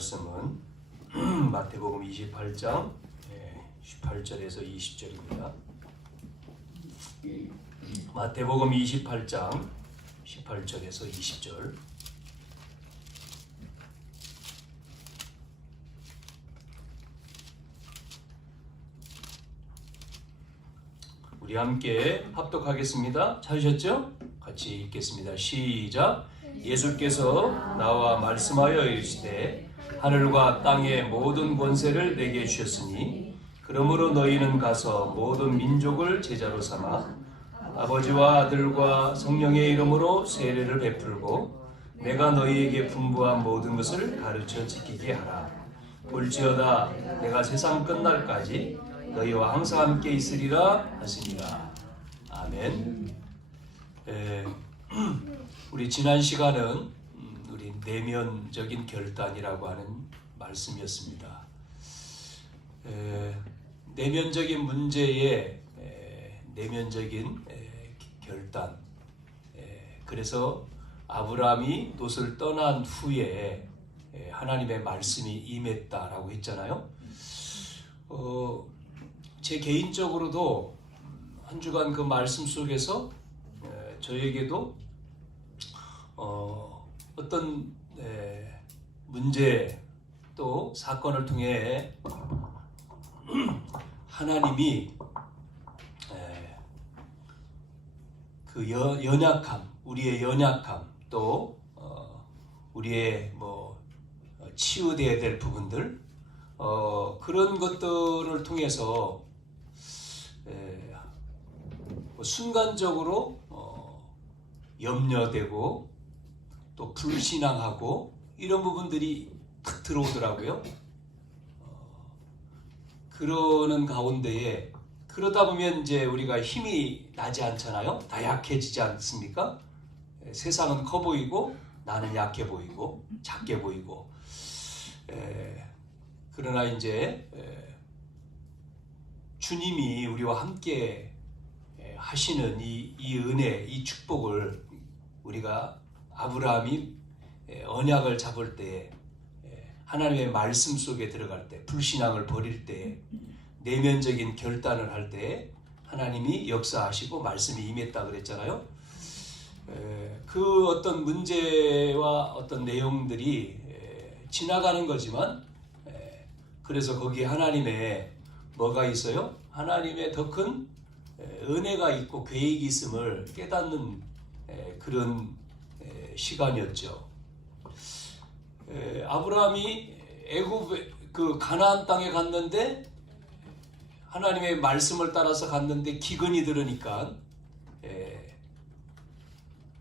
말씀은 마태복음 28장 18절에서 20절입니다. 마태복음 28장 18절에서 20절. 우리 함께 합독하겠습니다. 찾으셨죠? 같이 읽겠습니다. 시작. 예수께서 나와 말씀하여 이르시되 하늘과 땅의 모든 권세를 내게 주셨으니 그러므로 너희는 가서 모든 민족을 제자로 삼아 아버지와 아들과 성령의 이름으로 세례를 베풀고 내가 너희에게 분부한 모든 것을 가르쳐 지키게 하라. 볼지어다 내가 세상 끝날까지 너희와 항상 함께 있으리라 하시니라. 아멘. 우리 지난 시간은 우리 내면적인 결단이라고 하는 말씀이었습니다. 내면적인 문제의 내면적인 결단. 그래서 아브라함이 롯을 떠난 후에 하나님의 말씀이 임했다라고 했잖아요. 제 개인적으로도 한 주간 그 말씀 속에서 저에게도 어떤 문제 또 사건을 통해 하나님이 그 연약함, 우리의 연약함 또 우리의 치유되어야 될 부분들 그런 것들을 통해서 순간적으로 염려되고 또 불신앙하고 이런 부분들이 탁 들어오더라고요. 그러는 가운데에 그러다 보면 이제 우리가 힘이 나지 않잖아요. 다 약해지지 않습니까? 세상은 커 보이고 나는 약해 보이고 작게 보이고 그러나 이제 주님이 우리와 함께 하시는 이 은혜, 이 축복을 우리가 아브라함이 언약을 잡을 때 하나님의 말씀 속에 들어갈 때 불신앙을 버릴 때 내면적인 결단을 할 때 하나님이 역사하시고 말씀이 임했다 그랬잖아요. 그 어떤 문제와 어떤 내용들이 지나가는 거지만 그래서 거기에 하나님의 뭐가 있어요? 하나님의 더 큰 은혜가 있고 계획이 있음을 깨닫는 그런 시간이었죠. 아브라함이 애굽 그 가나안 땅에 갔는데 하나님의 말씀을 따라서 갔는데 기근이 들으니까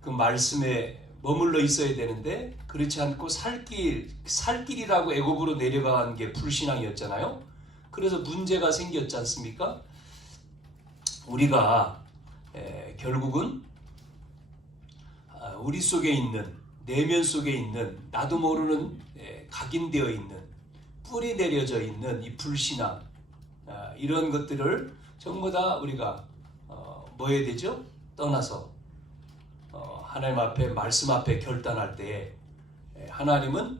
그 말씀에 머물러 있어야 되는데 그렇지 않고 살길이라고 애굽으로 내려간 게 불신앙이었잖아요. 그래서 문제가 생겼지 않습니까? 우리가 결국은 우리 속에 있는 내면 속에 있는 나도 모르는 각인되어 있는 뿌리 내려져 있는 이 불신앙 이런 것들을 전부 다 우리가 뭐 해야 되죠? 떠나서 하나님 앞에 말씀 앞에 결단할 때 하나님은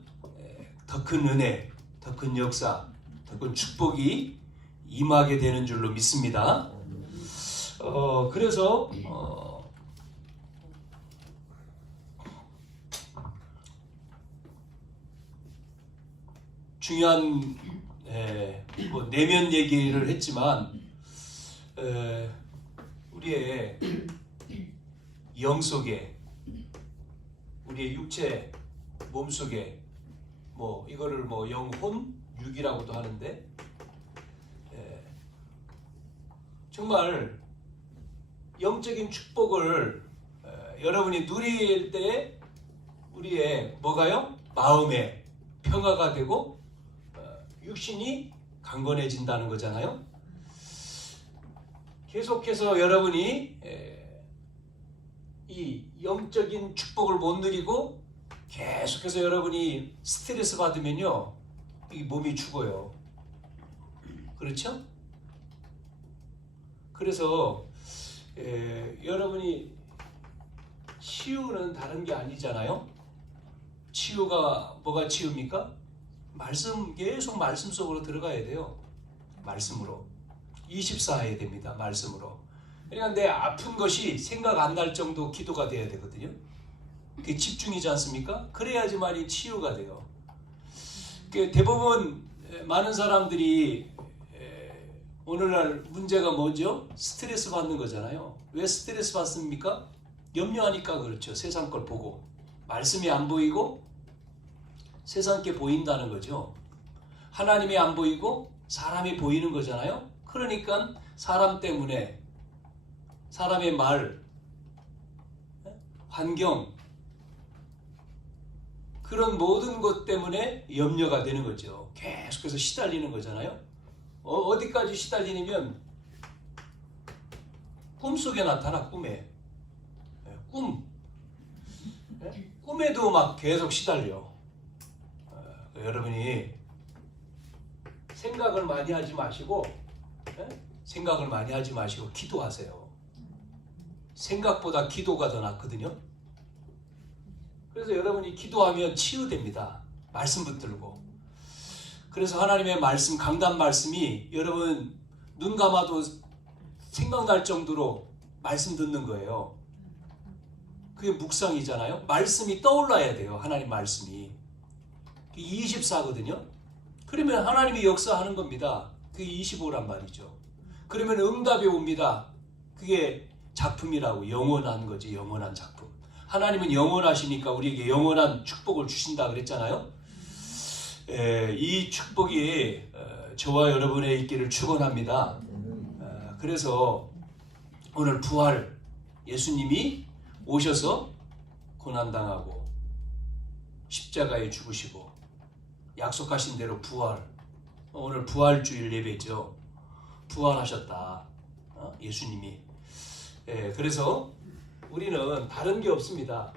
더 큰 은혜, 더 큰 역사, 더 큰 축복이 임하게 되는 줄로 믿습니다. 그래서 중요한 내면 얘기를 했지만 우리의 영 속에 우리의 육체 몸 속에 이거를 영혼 육이라고도 하는데 정말 영적인 축복을 여러분이 누릴 때 우리의 뭐가요? 마음에 평화가 되고 육신이 강건해진다는 거잖아요. 계속해서 여러분이 이 영적인 축복을 못 누리고 계속해서 여러분이 스트레스 받으면요 이 몸이 죽어요. 그렇죠? 그래서 여러분이 치유는 다른 게 아니잖아요. 치유가 뭐가 치유입니까? 계속 말씀 속으로 들어가야 돼요. 말씀으로 24해야 됩니다. 말씀으로. 그러니까 내 아픈 것이 생각 안 날 정도 기도가 돼야 되거든요. 그게 집중이지 않습니까? 그래야지만이 치유가 돼요. 대부분 많은 사람들이 오늘날 문제가 뭐죠? 스트레스 받는 거잖아요. 왜 스트레스 받습니까? 염려하니까 그렇죠. 세상 걸 보고. 말씀이 안 보이고 세상 게 보인다는 거죠. 하나님이 안 보이고 사람이 보이는 거잖아요. 그러니까 사람 때문에 사람의 말, 환경, 그런 모든 것 때문에 염려가 되는 거죠. 계속해서 시달리는 거잖아요. 어디까지 시달리냐면 꿈속에 나타나. 꿈에도 막 계속 시달려. 여러분이 생각을 많이 하지 마시고 기도하세요. 생각보다 기도가 더 낫거든요. 그래서 여러분이 기도하면 치유됩니다. 말씀 붙들고. 그래서 하나님의 말씀, 강단 말씀이 여러분 눈 감아도 생각날 정도로 말씀 듣는 거예요. 그게 묵상이잖아요. 말씀이 떠올라야 돼요. 하나님 말씀이. 24거든요. 그러면 하나님이 역사하는 겁니다. 그게 25란 말이죠. 그러면 응답이 옵니다. 그게 작품이라고. 영원한 거지. 영원한 작품. 하나님은 영원하시니까 우리에게 영원한 축복을 주신다 그랬잖아요. 이 축복이 저와 여러분의 있기를 축원합니다. 그래서 오늘 부활, 예수님이 오셔서 고난당하고 십자가에 죽으시고 약속하신 대로 부활, 오늘 부활주일 예배죠. 부활하셨다. 예수님이. 그래서 우리는 다른 게 없습니다.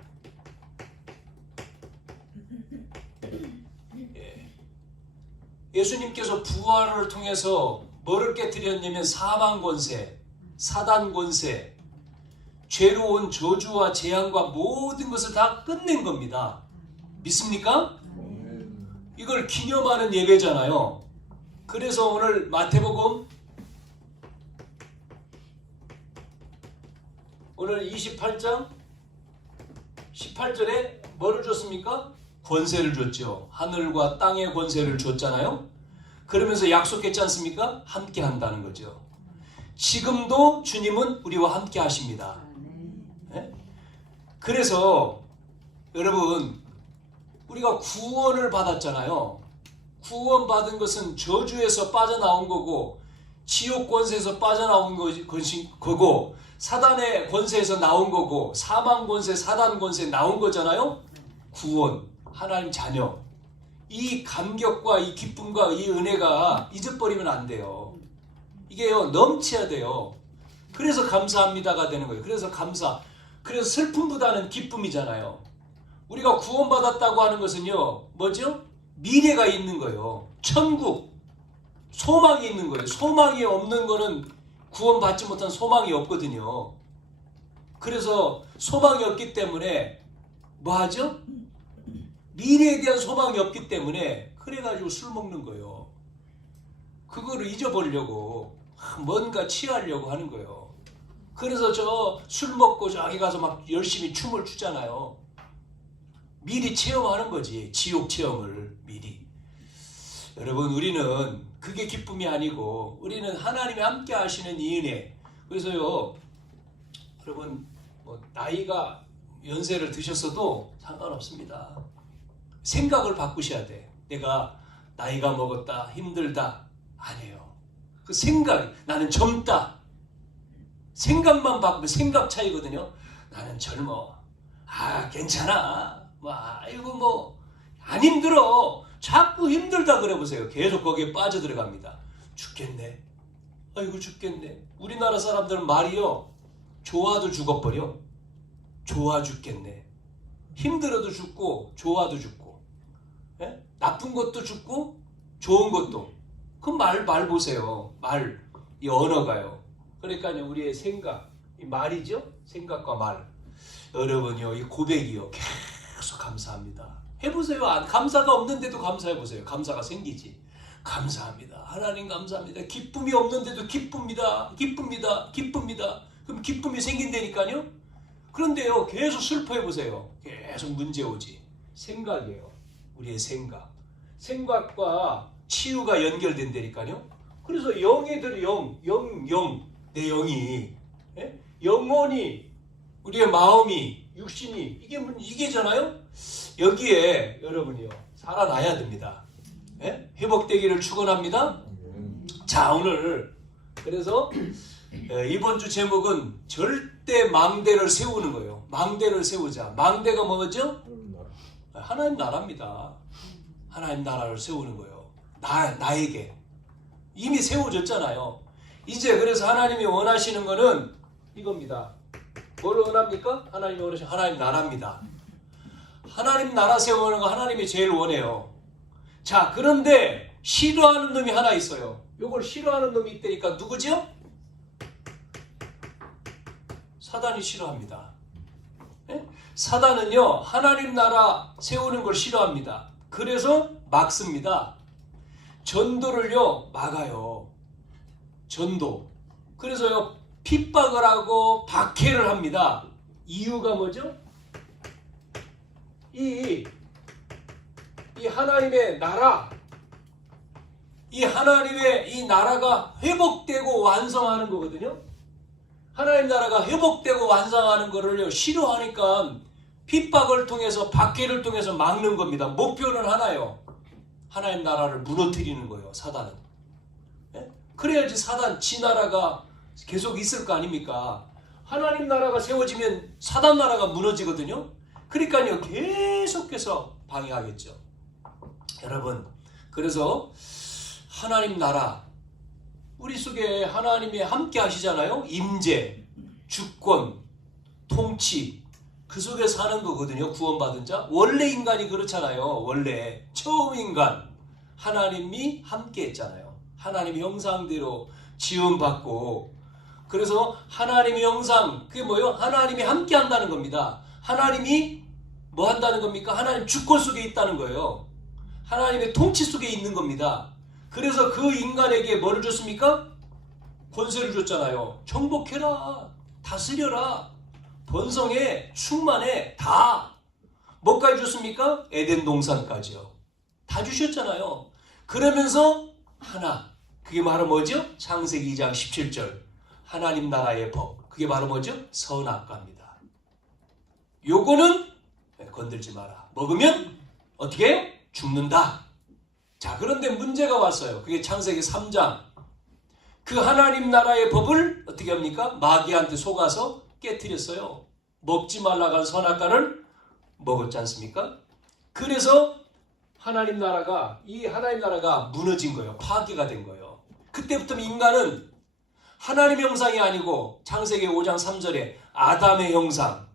예수님께서 부활을 통해서 뭐를 깨뜨렸냐면 사망 권세, 사단 권세, 죄로 온 저주와 재앙과 모든 것을 다 끝낸 겁니다. 믿습니까? 이걸 기념하는 예배잖아요. 그래서 오늘 마태복음 오늘 28장 18절에 뭐를 줬습니까? 권세를 줬죠. 하늘과 땅의 권세를 줬잖아요. 그러면서 약속했지 않습니까? 함께 한다는 거죠. 지금도 주님은 우리와 함께 하십니다. 네? 그래서 여러분 우리가 구원을 받았잖아요. 구원 받은 것은 저주에서 빠져나온 거고 지옥 권세에서 빠져나온 거고 사단의 권세에서 나온 거고 사망 권세, 사단 권세 나온 거잖아요. 구원, 하나님 자녀. 이 감격과 이 기쁨과 이 은혜가 잊어버리면 안 돼요. 이게요 넘쳐야 돼요. 그래서 감사합니다가 되는 거예요. 그래서 그래서 슬픔보다는 기쁨이잖아요. 우리가 구원받았다고 하는 것은요 뭐죠? 미래가 있는 거예요. 천국, 소망이 있는 거예요. 소망이 없는 거는 구원받지 못한 소망이 없거든요. 그래서 소망이 없기 때문에 뭐 하죠? 미래에 대한 소망이 없기 때문에 그래가지고 술 먹는 거예요. 그거를 잊어버리려고 뭔가 취하려고 하는 거예요. 그래서 저 술 먹고 저기 가서 막 열심히 춤을 추잖아요. 미리 체험하는 거지. 지옥 체험을 미리. 여러분 우리는 그게 기쁨이 아니고 우리는 하나님이 함께 하시는 이 은혜. 그래서요 여러분 뭐 나이가 연세를 드셨어도 상관없습니다. 생각을 바꾸셔야 돼. 내가 나이가 먹었다, 힘들다. 아니에요. 그 생각, 나는 젊다. 생각만 바꾸면 생각 차이거든요. 나는 젊어. 괜찮아. 아이고 뭐 안 힘들어. 자꾸 힘들다 그래 보세요. 계속 거기에 빠져들어갑니다. 죽겠네. 아이고 죽겠네. 우리나라 사람들은 말이요. 좋아도 죽어버려. 좋아 죽겠네. 힘들어도 죽고 좋아도 죽고. 예? 나쁜 것도 죽고 좋은 것도. 그 말 보세요. 이 언어가요. 그러니까요. 우리의 생각, 이 말이죠. 생각과 말. 여러분요. 이 고백이요. 계속 감사합니다. 해보세요. 감사가 없는데도 감사해보세요. 감사가 생기지. 감사합니다. 하나님 감사합니다. 기쁨이 없는데도 기쁩니다. 기쁩니다. 기쁩니다. 그럼 기쁨이 생긴다니까요. 그런데요, 계속 슬퍼해보세요. 계속 문제 오지. 생각이에요. 우리의 생각. 생각과 치유가 연결된다니까요. 그래서 영애들 영, 내 영이, 예? 영혼이, 우리의 마음이, 육신이, 이게잖아요? 여기에 여러분이요, 살아나야 됩니다. 예? 회복되기를 축원합니다. 자, 오늘, 그래서, 이번 주 제목은 절대 망대를 세우는 거예요. 망대를 세우자. 망대가 뭐죠? 하나님 나라입니다. 하나님 나라를 세우는 거예요. 나에게. 이미 세워졌잖아요. 이제 그래서 하나님이 원하시는 거는 이겁니다. 뭘 원합니까? 하나님이 원하시는 하나님 나라입니다. 하나님 나라 세우는 거 하나님이 제일 원해요. 자, 그런데 싫어하는 놈이 하나 있어요. 이걸 싫어하는 놈이 있다니까 누구죠? 사단이 싫어합니다. 네? 사단은요, 하나님 나라 세우는 걸 싫어합니다. 그래서 막습니다. 전도를요, 막아요. 전도. 그래서요, 핍박을 하고 박해를 합니다. 이유가 뭐죠? 이 하나님의 나라, 이 하나님의 이 나라가 회복되고 완성하는 거거든요. 하나님 나라가 회복되고 완성하는 거를요, 싫어하니까 핍박을 통해서, 박해를 통해서 막는 겁니다. 목표는 하나요. 하나님 나라를 무너뜨리는 거예요, 사단은. 예? 그래야지 사단, 지 나라가 계속 있을 거 아닙니까? 하나님 나라가 세워지면 사단 나라가 무너지거든요. 그러니까요, 계속해서 방해하겠죠. 여러분, 그래서 하나님 나라, 우리 속에 하나님이 함께 하시잖아요. 임재, 주권, 통치, 그 속에 사는 거거든요. 구원받은 자. 원래 인간이 그렇잖아요. 원래 처음 인간 하나님이 함께 했잖아요. 하나님의 형상대로 지음받고, 그래서 하나님의 형상, 그게 뭐예요? 하나님이 함께 한다는 겁니다. 하나님이 뭐 한다는 겁니까? 하나님 주권 속에 있다는 거예요. 하나님의 통치 속에 있는 겁니다. 그래서 그 인간에게 뭐를 줬습니까? 권세를 줬잖아요. 정복해라, 다스려라, 번성해, 충만해, 다. 뭐까지 줬습니까? 에덴 동산까지요. 다 주셨잖아요. 그러면서 하나, 그게 바로 뭐죠? 창세기 2장 17절 하나님 나라의 법, 그게 바로 뭐죠? 선악과입니다. 요거는 건들지 마라. 먹으면 어떻게 해요? 죽는다. 자, 그런데 문제가 왔어요. 그게 창세기 3장. 그 하나님 나라의 법을 어떻게 합니까? 마귀한테 속아서 깨트렸어요. 먹지 말라고 한 선악과를 먹었지 않습니까? 그래서 하나님 나라가, 이 하나님 나라가 무너진 거예요. 파괴가 된 거예요. 그때부터 인간은 하나님의 형상이 아니고 창세기 5장 3절에 아담의 형상,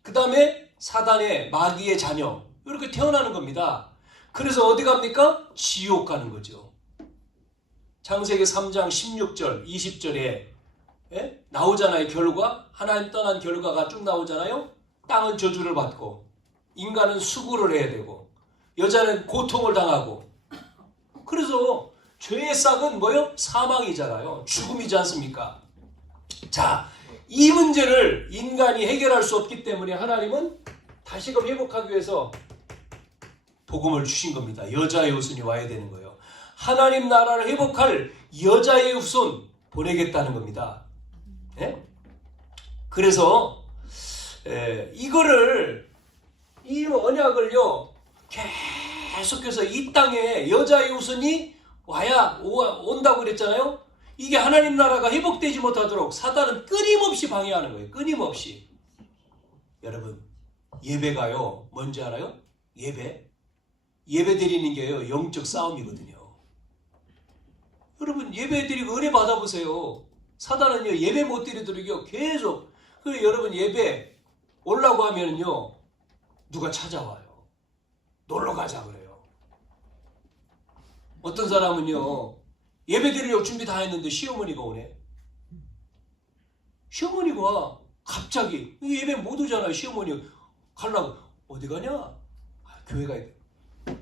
그 다음에 사단의, 마귀의 자녀, 이렇게 태어나는 겁니다. 그래서 어디 갑니까? 지옥 가는 거죠. 창세기 3장 16절, 20절에 나오잖아요. 결과, 하나님 떠난 결과가 쭉 나오잖아요. 땅은 저주를 받고, 인간은 수고를 해야 되고, 여자는 고통을 당하고. 그래서 죄의 싹은 뭐요? 사망이잖아요. 죽음이지 않습니까? 자, 이 문제를 인간이 해결할 수 없기 때문에 하나님은 다시금 회복하기 위해서 복음을 주신 겁니다. 여자의 후손이 와야 되는 거예요. 하나님 나라를 회복할 여자의 후손 보내겠다는 겁니다. 예? 그래서 이거를, 이 언약을요, 계속해서 이 땅에 여자의 후손이 온다고 그랬잖아요. 이게 하나님 나라가 회복되지 못하도록 사단은 끊임없이 방해하는 거예요. 끊임없이. 여러분, 예배가요, 뭔지 알아요? 예배 드리는 게요, 영적 싸움이거든요. 여러분, 예배 드리고 은혜 받아보세요. 사단은요, 예배 못 드리도록요, 계속, 여러분, 예배 오려고 하면요, 누가 찾아와요. 놀러 가자 그래요. 어떤 사람은요, 예배 드리려고 준비 다 했는데 시어머니가 오네. 시어머니가 갑자기, 예배 못 오잖아요. 시어머니 가려고. 어디 가냐? 교회가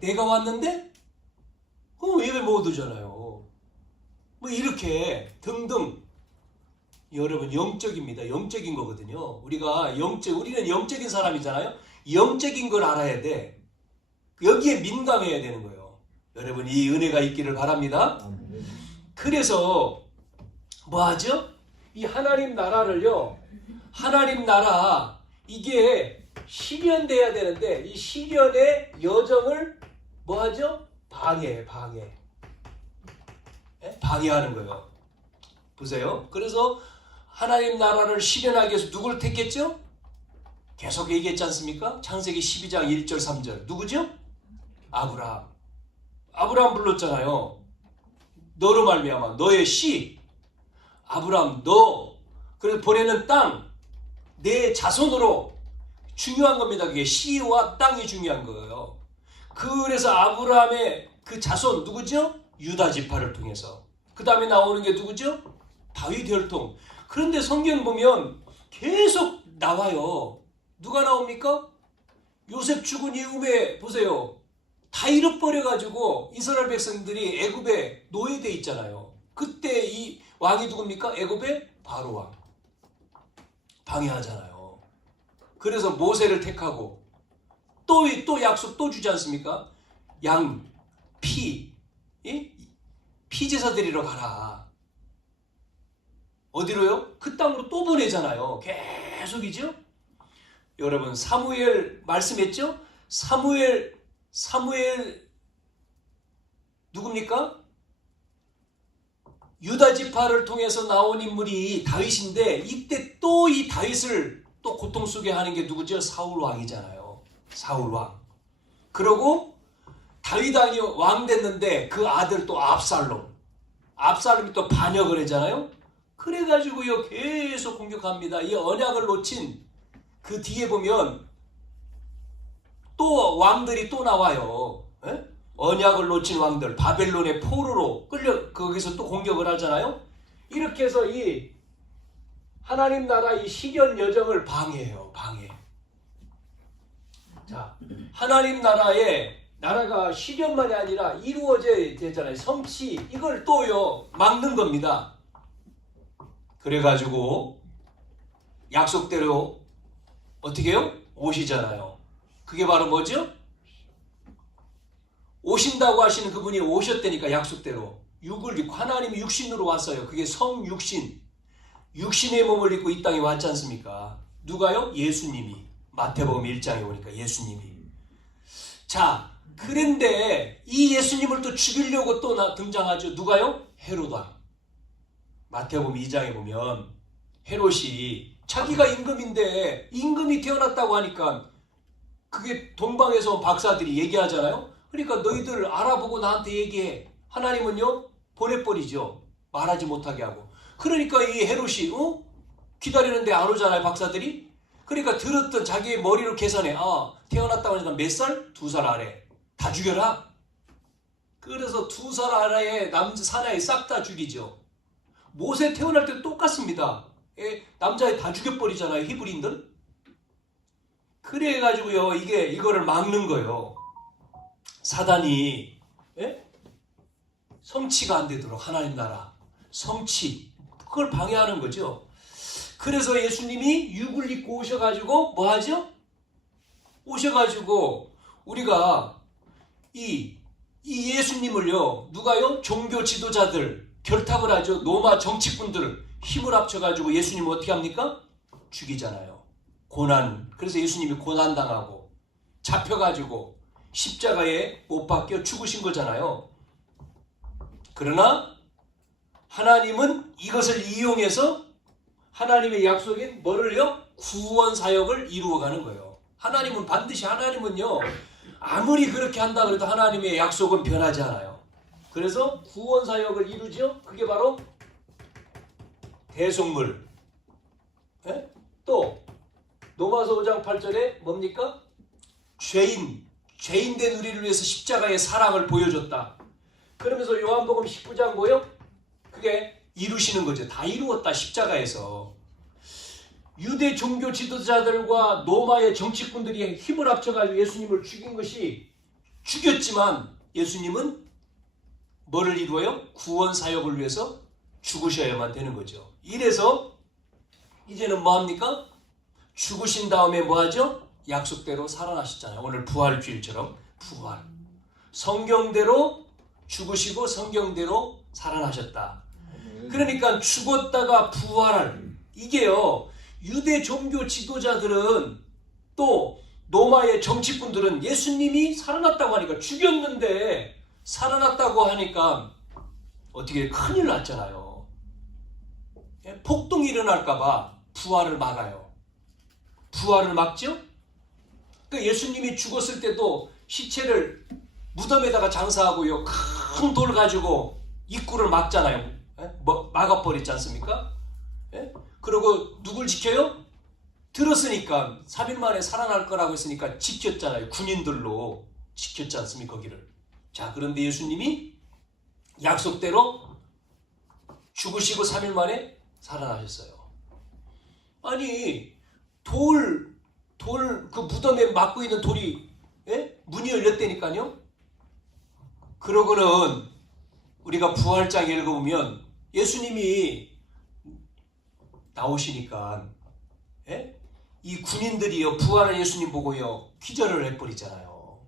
내가 왔는데 예배 못 오잖아요. 뭐 이렇게 등등. 여러분 영적입니다. 영적인 거거든요. 우리는 영적인 사람이잖아요. 영적인 걸 알아야 돼. 여기에 민감해야 되는 거예요. 여러분 이 은혜가 있기를 바랍니다. 그래서 뭐 하죠? 이 하나님 나라를요. 하나님 나라 이게 실현돼야 되는데 이 실현의 여정을 뭐 하죠? 방해하는 거예요. 보세요. 그래서 하나님 나라를 실현하기 위해서 누구를 택했죠? 계속 얘기했지 않습니까? 창세기 12장 1절 3절 누구죠? 아브라함 불렀잖아요. 너로 말미암아 너의 씨 아브라함 너 그래서 보내는 땅 내 자손으로 중요한 겁니다. 그게 씨와 땅이 중요한 거예요. 그래서 아브라함의 그 자손 누구죠? 유다 지파를 통해서. 그 다음에 나오는 게 누구죠? 다윗 혈통. 그런데 성경 보면 계속 나와요. 누가 나옵니까? 요셉 죽은 이후에 보세요. 다 잃어버려가지고 이스라엘 백성들이 애굽에 노예돼 있잖아요. 그때 이 왕이 누굽니까? 애굽의 바로 왕. 방해하잖아요. 그래서 모세를 택하고 또 약속 또 주지 않습니까? 양, 피 제사 드리러 가라. 어디로요? 그 땅으로 또 보내잖아요. 계속이죠? 여러분 사무엘 말씀했죠? 사무엘 누굽니까? 유다 지파를 통해서 나온 인물이 다윗인데 이때 또 이 다윗을 또 고통 속에 하는 게 누구죠? 사울 왕이잖아요. 사울 왕. 그러고 다윗 왕 됐는데 그 아들 또 압살롬이 또 반역을 했잖아요. 그래가지고요 계속 공격합니다. 이 언약을 놓친 그 뒤에 보면 또 왕들이 또 나와요. 에? 언약을 놓친 왕들 바벨론의 포로로 끌려 거기서 또 공격을 하잖아요. 이렇게 해서 이 하나님 나라 이 실현 여정을 방해해요. 자, 하나님 나라가 실현만이 아니라 이루어져야 되잖아요. 성취 이걸 또요 막는 겁니다. 그래가지고 약속대로 어떻게 해요? 오시잖아요. 그게 바로 뭐죠? 오신다고 하시는 그분이 오셨다니까 약속대로. 하나님이 육신으로 왔어요. 그게 성육신. 육신의 몸을 입고 이 땅에 왔지 않습니까? 누가요? 예수님이. 마태복음 1장에 오니까 예수님이. 자, 그런데 이 예수님을 또 죽이려고 또 등장하죠. 누가요? 헤롯 왕. 마태복음 2장에 보면 헤롯이 자기가 임금인데 임금이 태어났다고 하니까 그게 동방에서 온 박사들이 얘기하잖아요. 그러니까 너희들 알아보고 나한테 얘기해. 하나님은요 보내버리죠. 말하지 못하게 하고. 그러니까 이 헤롯이 기다리는데 안 오잖아요. 박사들이. 그러니까 들었던 자기의 머리로 계산해. 태어났다고 하니까 몇 살? 2살 아래. 다 죽여라. 그래서 2살 아래의 사나이 싹 다 죽이죠. 모세 태어날 때 똑같습니다. 남자애 다 죽여버리잖아요. 히브리인들. 그래가지고요 이거를 막는 거예요. 사단이 성취가 안 되도록 하나님 나라 성취 그걸 방해하는 거죠. 그래서 예수님이 육을 입고 오셔가지고 뭐 하죠? 오셔가지고 우리가 이 예수님을요 누가요? 종교 지도자들 결탁을 하죠. 로마 정치꾼들 힘을 합쳐가지고 예수님 어떻게 합니까? 죽이잖아요. 고난. 그래서 예수님이 고난당하고 잡혀가지고 십자가에 못 박혀 죽으신 거잖아요. 그러나 하나님은 이것을 이용해서 하나님의 약속인 뭐를요? 구원 사역을 이루어가는 거예요. 하나님은요 아무리 그렇게 한다 그래도 하나님의 약속은 변하지 않아요. 그래서 구원 사역을 이루죠. 그게 바로 대속물. 또 로마서 5장 8절에 뭡니까? 죄인된 우리를 위해서 십자가의 사랑을 보여줬다. 그러면서 요한복음 19장 뭐요? 그게 이루시는 거죠. 다 이루었다 십자가에서. 유대 종교 지도자들과 로마의 정치꾼들이 힘을 합쳐가지고 예수님을 죽인 것이 죽였지만 예수님은 뭐를 이루어요? 구원 사역을 위해서 죽으셔야만 되는 거죠. 이래서 이제는 뭐합니까? 죽으신 다음에 뭐하죠? 약속대로 살아나셨잖아요. 오늘 부활주일처럼 부활. 성경대로 죽으시고 성경대로 살아나셨다. 그러니까 죽었다가 부활할 이게요. 유대 종교 지도자들은 또 로마의 정치꾼들은 예수님이 살아났다고 하니까 죽였는데 살아났다고 하니까 어떻게 큰일 났잖아요. 폭동이 일어날까봐 부활을 막아요. 부활을 막죠? 그러니까 예수님이 죽었을 때도 시체를 무덤에다가 장사하고요. 큰 돌 가지고 입구를 막잖아요. 막아버리지 않습니까? 그리고 누굴 지켜요? 들었으니까 3일 만에 살아날 거라고 했으니까 지켰잖아요. 군인들로 지켰지 않습니까? 거기를. 자, 그런데 예수님이 약속대로 죽으시고 3일 만에 살아나셨어요. 아니 돌 그 무덤에 막고 있는 돌이 문이 열렸다니까요. 그러고는 우리가 부활장 읽어보면 예수님이 나오시니까 이 군인들이요 부활한 예수님 보고요 기절을 해버리잖아요.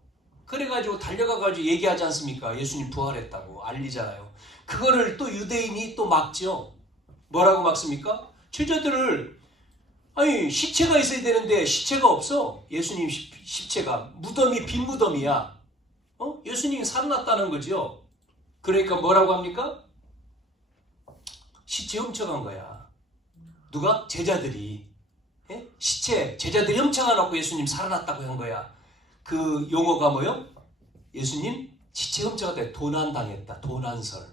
그래가지고 달려가가지고 얘기하지 않습니까? 예수님 부활했다고 알리잖아요. 그거를 또 유대인이 또 막죠. 뭐라고 막습니까? 제자들을 아니 시체가 있어야 되는데 시체가 없어. 예수님 시체가 무덤이 빈 무덤이야. 예수님이 살아났다는 거죠. 그러니까 뭐라고 합니까? 시체 훔쳐간 거야. 누가? 제자들이. 시체 제자들이 훔쳐가놓고 예수님 살아났다고 한 거야. 그 용어가 뭐요? 예수님 시체 훔쳐갔다. 도난당했다. 도난설.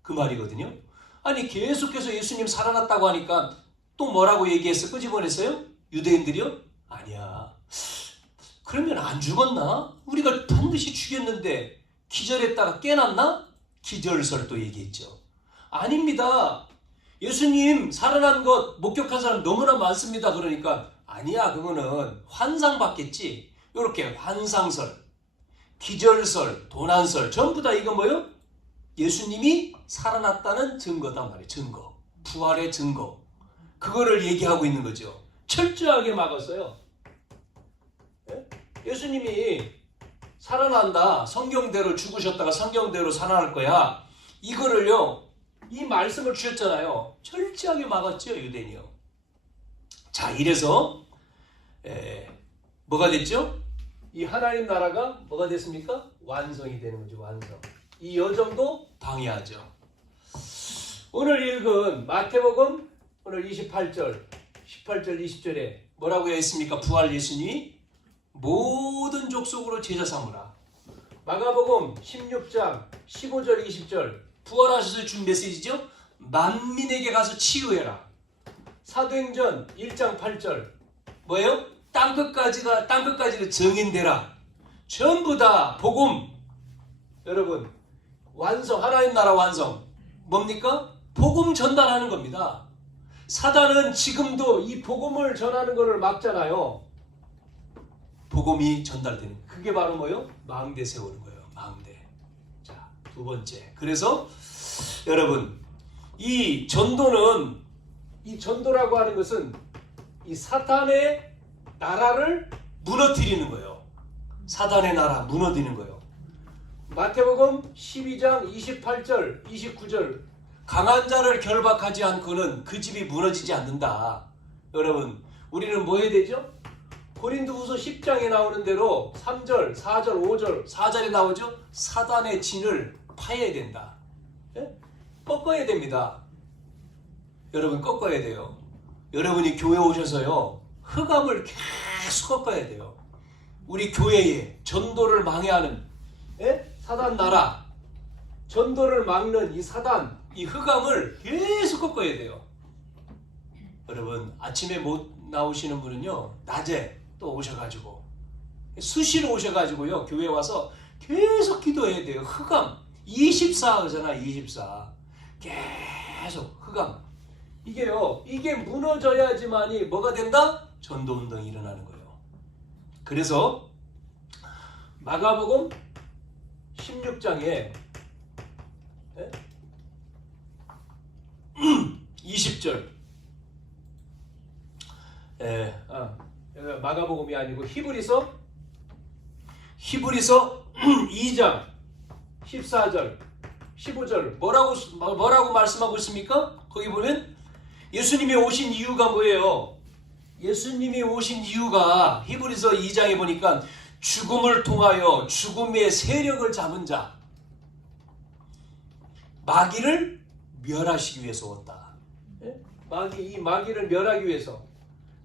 그 말이거든요. 아니 계속해서 예수님 살아났다고 하니까 또 뭐라고 얘기했어? 끄집어냈어요? 유대인들이요? 아니야. 그러면 안 죽었나? 우리가 반드시 죽였는데 기절했다가 깨났나? 기절설 또 얘기했죠. 아닙니다. 예수님 살아난 것 목격한 사람 너무나 많습니다. 그러니까 아니야. 그거는 환상 받겠지. 이렇게 환상설, 기절설, 도난설 전부 다 이거 뭐요? 예수님이 살아났다는 증거단 말이에요. 증거. 부활의 증거. 그거를 얘기하고 있는 거죠. 철저하게 막았어요. 예수님이 살아난다. 성경대로 죽으셨다가 성경대로 살아날 거야. 이거를요. 이 말씀을 주셨잖아요. 철저하게 막았죠. 유대인이요. 자, 이래서 뭐가 됐죠? 이 하나님 나라가 뭐가 됐습니까? 완성이 되는 거죠. 완성. 이 여정도 방해하죠. 오늘 읽은 마태복음 오늘 28절, 18절, 20절에 뭐라고 했습니까? 부활 예수님이 모든 족속으로 제자 삼으라. 마가복음 16장 15절, 20절 부활하셔서 준 메시지죠? 만민에게 가서 치유해라. 사도행전 1장 8절 뭐예요? 땅끝까지가 정인되라. 전부 다 복음. 여러분 완성, 하나님 나라 완성. 뭡니까? 복음 전달하는 겁니다. 사단은 지금도 이 복음을 전하는 것을 막잖아요. 복음이 전달되는 그게 바로 뭐예요? 망대 세우는 거예요. 망대. 자, 두 번째. 그래서 여러분 이 전도라고 하는 것은 이 사탄의 나라를 무너뜨리는 거예요. 사단의 나라 무너뜨리는 거예요. 마태복음 12장 28절 29절 강한 자를 결박하지 않고는 그 집이 무너지지 않는다. 여러분 우리는 뭐 해야 되죠? 고린도후서 10장에 나오는 대로 3절, 4절, 5절, 4절에 나오죠? 사단의 진을 파야 된다. 꺾어야 됩니다. 여러분 꺾어야 돼요. 여러분이 교회 오셔서요. 흑암을 계속 꺾어야 돼요. 우리 교회에 전도를 방해하는 사단 나라, 전도를 막는 이 사단, 이 흑암을 계속 꺾어야 돼요. 여러분 아침에 못 나오시는 분은요. 낮에 또 오셔가지고 수시로 오셔가지고요. 교회 와서 계속 기도해야 돼요. 흑암 24 그러잖아. 24 계속 흑암 이게요, 이게 무너져야지만이 뭐가 된다? 전도운동이 일어나는 거예요. 그래서 마가복음 16장에 20절 마가복음이 아니고 히브리서 2장 14절 15절 뭐라고 말씀하고 있습니까? 거기 보면 예수님이 오신 이유가 뭐예요? 예수님이 오신 이유가 히브리서 2장에 보니까 죽음을 통하여 죽음의 세력을 잡은 자 마귀를 멸하시기 위해서 왔다. 이 마귀를 멸하기 위해서.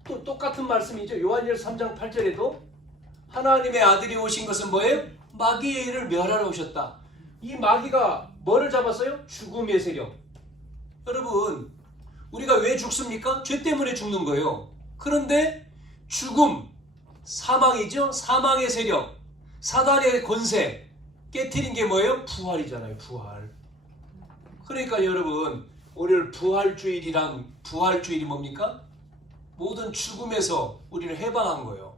또 똑같은 말씀이죠. 요한일서 3장 8절에도 하나님의 아들이 오신 것은 뭐예요? 마귀의 일을 멸하러 오셨다. 이 마귀가 뭐를 잡았어요? 죽음의 세력. 여러분, 우리가 왜 죽습니까? 죄 때문에 죽는 거예요. 그런데 죽음, 사망이죠. 사망의 세력, 사단의 권세 깨트린 게 뭐예요? 부활이잖아요. 부활. 그러니까 여러분, 오늘 부활주일이 뭡니까? 모든 죽음에서 우리를 해방한 거예요.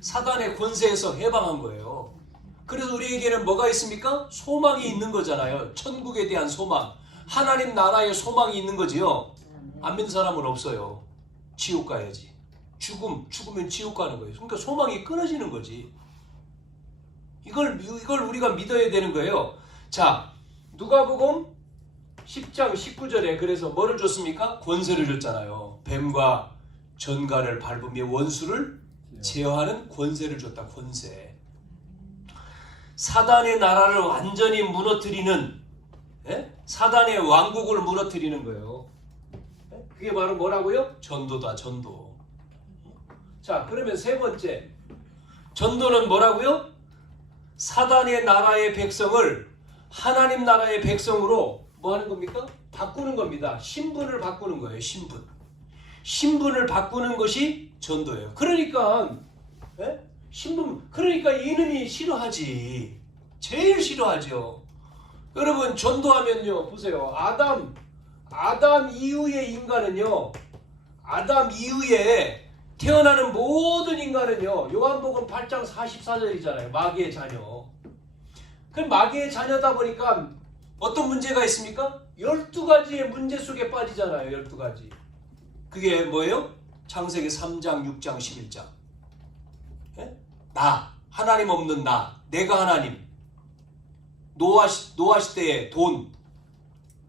사단의 권세에서 해방한 거예요. 그래서 우리에게는 뭐가 있습니까? 소망이 있는 거잖아요. 천국에 대한 소망, 하나님 나라의 소망이 있는 거지요. 안 믿는 사람은 없어요. 지옥 가야지. 죽으면 지옥 가는 거예요. 그러니까 소망이 끊어지는 거지. 이걸 우리가 믿어야 되는 거예요. 자, 누가복음 10장 19절에 그래서 뭐를 줬습니까? 권세를 줬잖아요. 뱀과 전갈을 밟으며 원수를 제어하는 권세를 줬다. 권세. 사단의 나라를 완전히 무너뜨리는, 사단의 왕국을 무너뜨리는 거예요. 그게 바로 뭐라고요? 전도다. 전도. 자, 그러면 세 번째, 전도는 뭐라고요? 사단의 나라의 백성을 하나님 나라의 백성으로 뭐 하는 겁니까? 바꾸는 겁니다. 신분을 바꾸는 거예요. 신분을 바꾸는 것이 전도예요. 그러니까 그러니까 이놈이 싫어하지. 제일 싫어하죠. 여러분, 전도하면요, 보세요. 아담 이후의 인간은요, 아담 이후에 태어나는 모든 인간은요, 요한복음 8장 44절이잖아요. 마귀의 자녀. 그럼 마귀의 자녀다 보니까 어떤 문제가 있습니까? 12가지의 문제 속에 빠지잖아요. 12가지. 그게 뭐예요? 창세기 3장, 6장, 11장. 하나님 없는 내가 하나님. 노아 시대의 돈,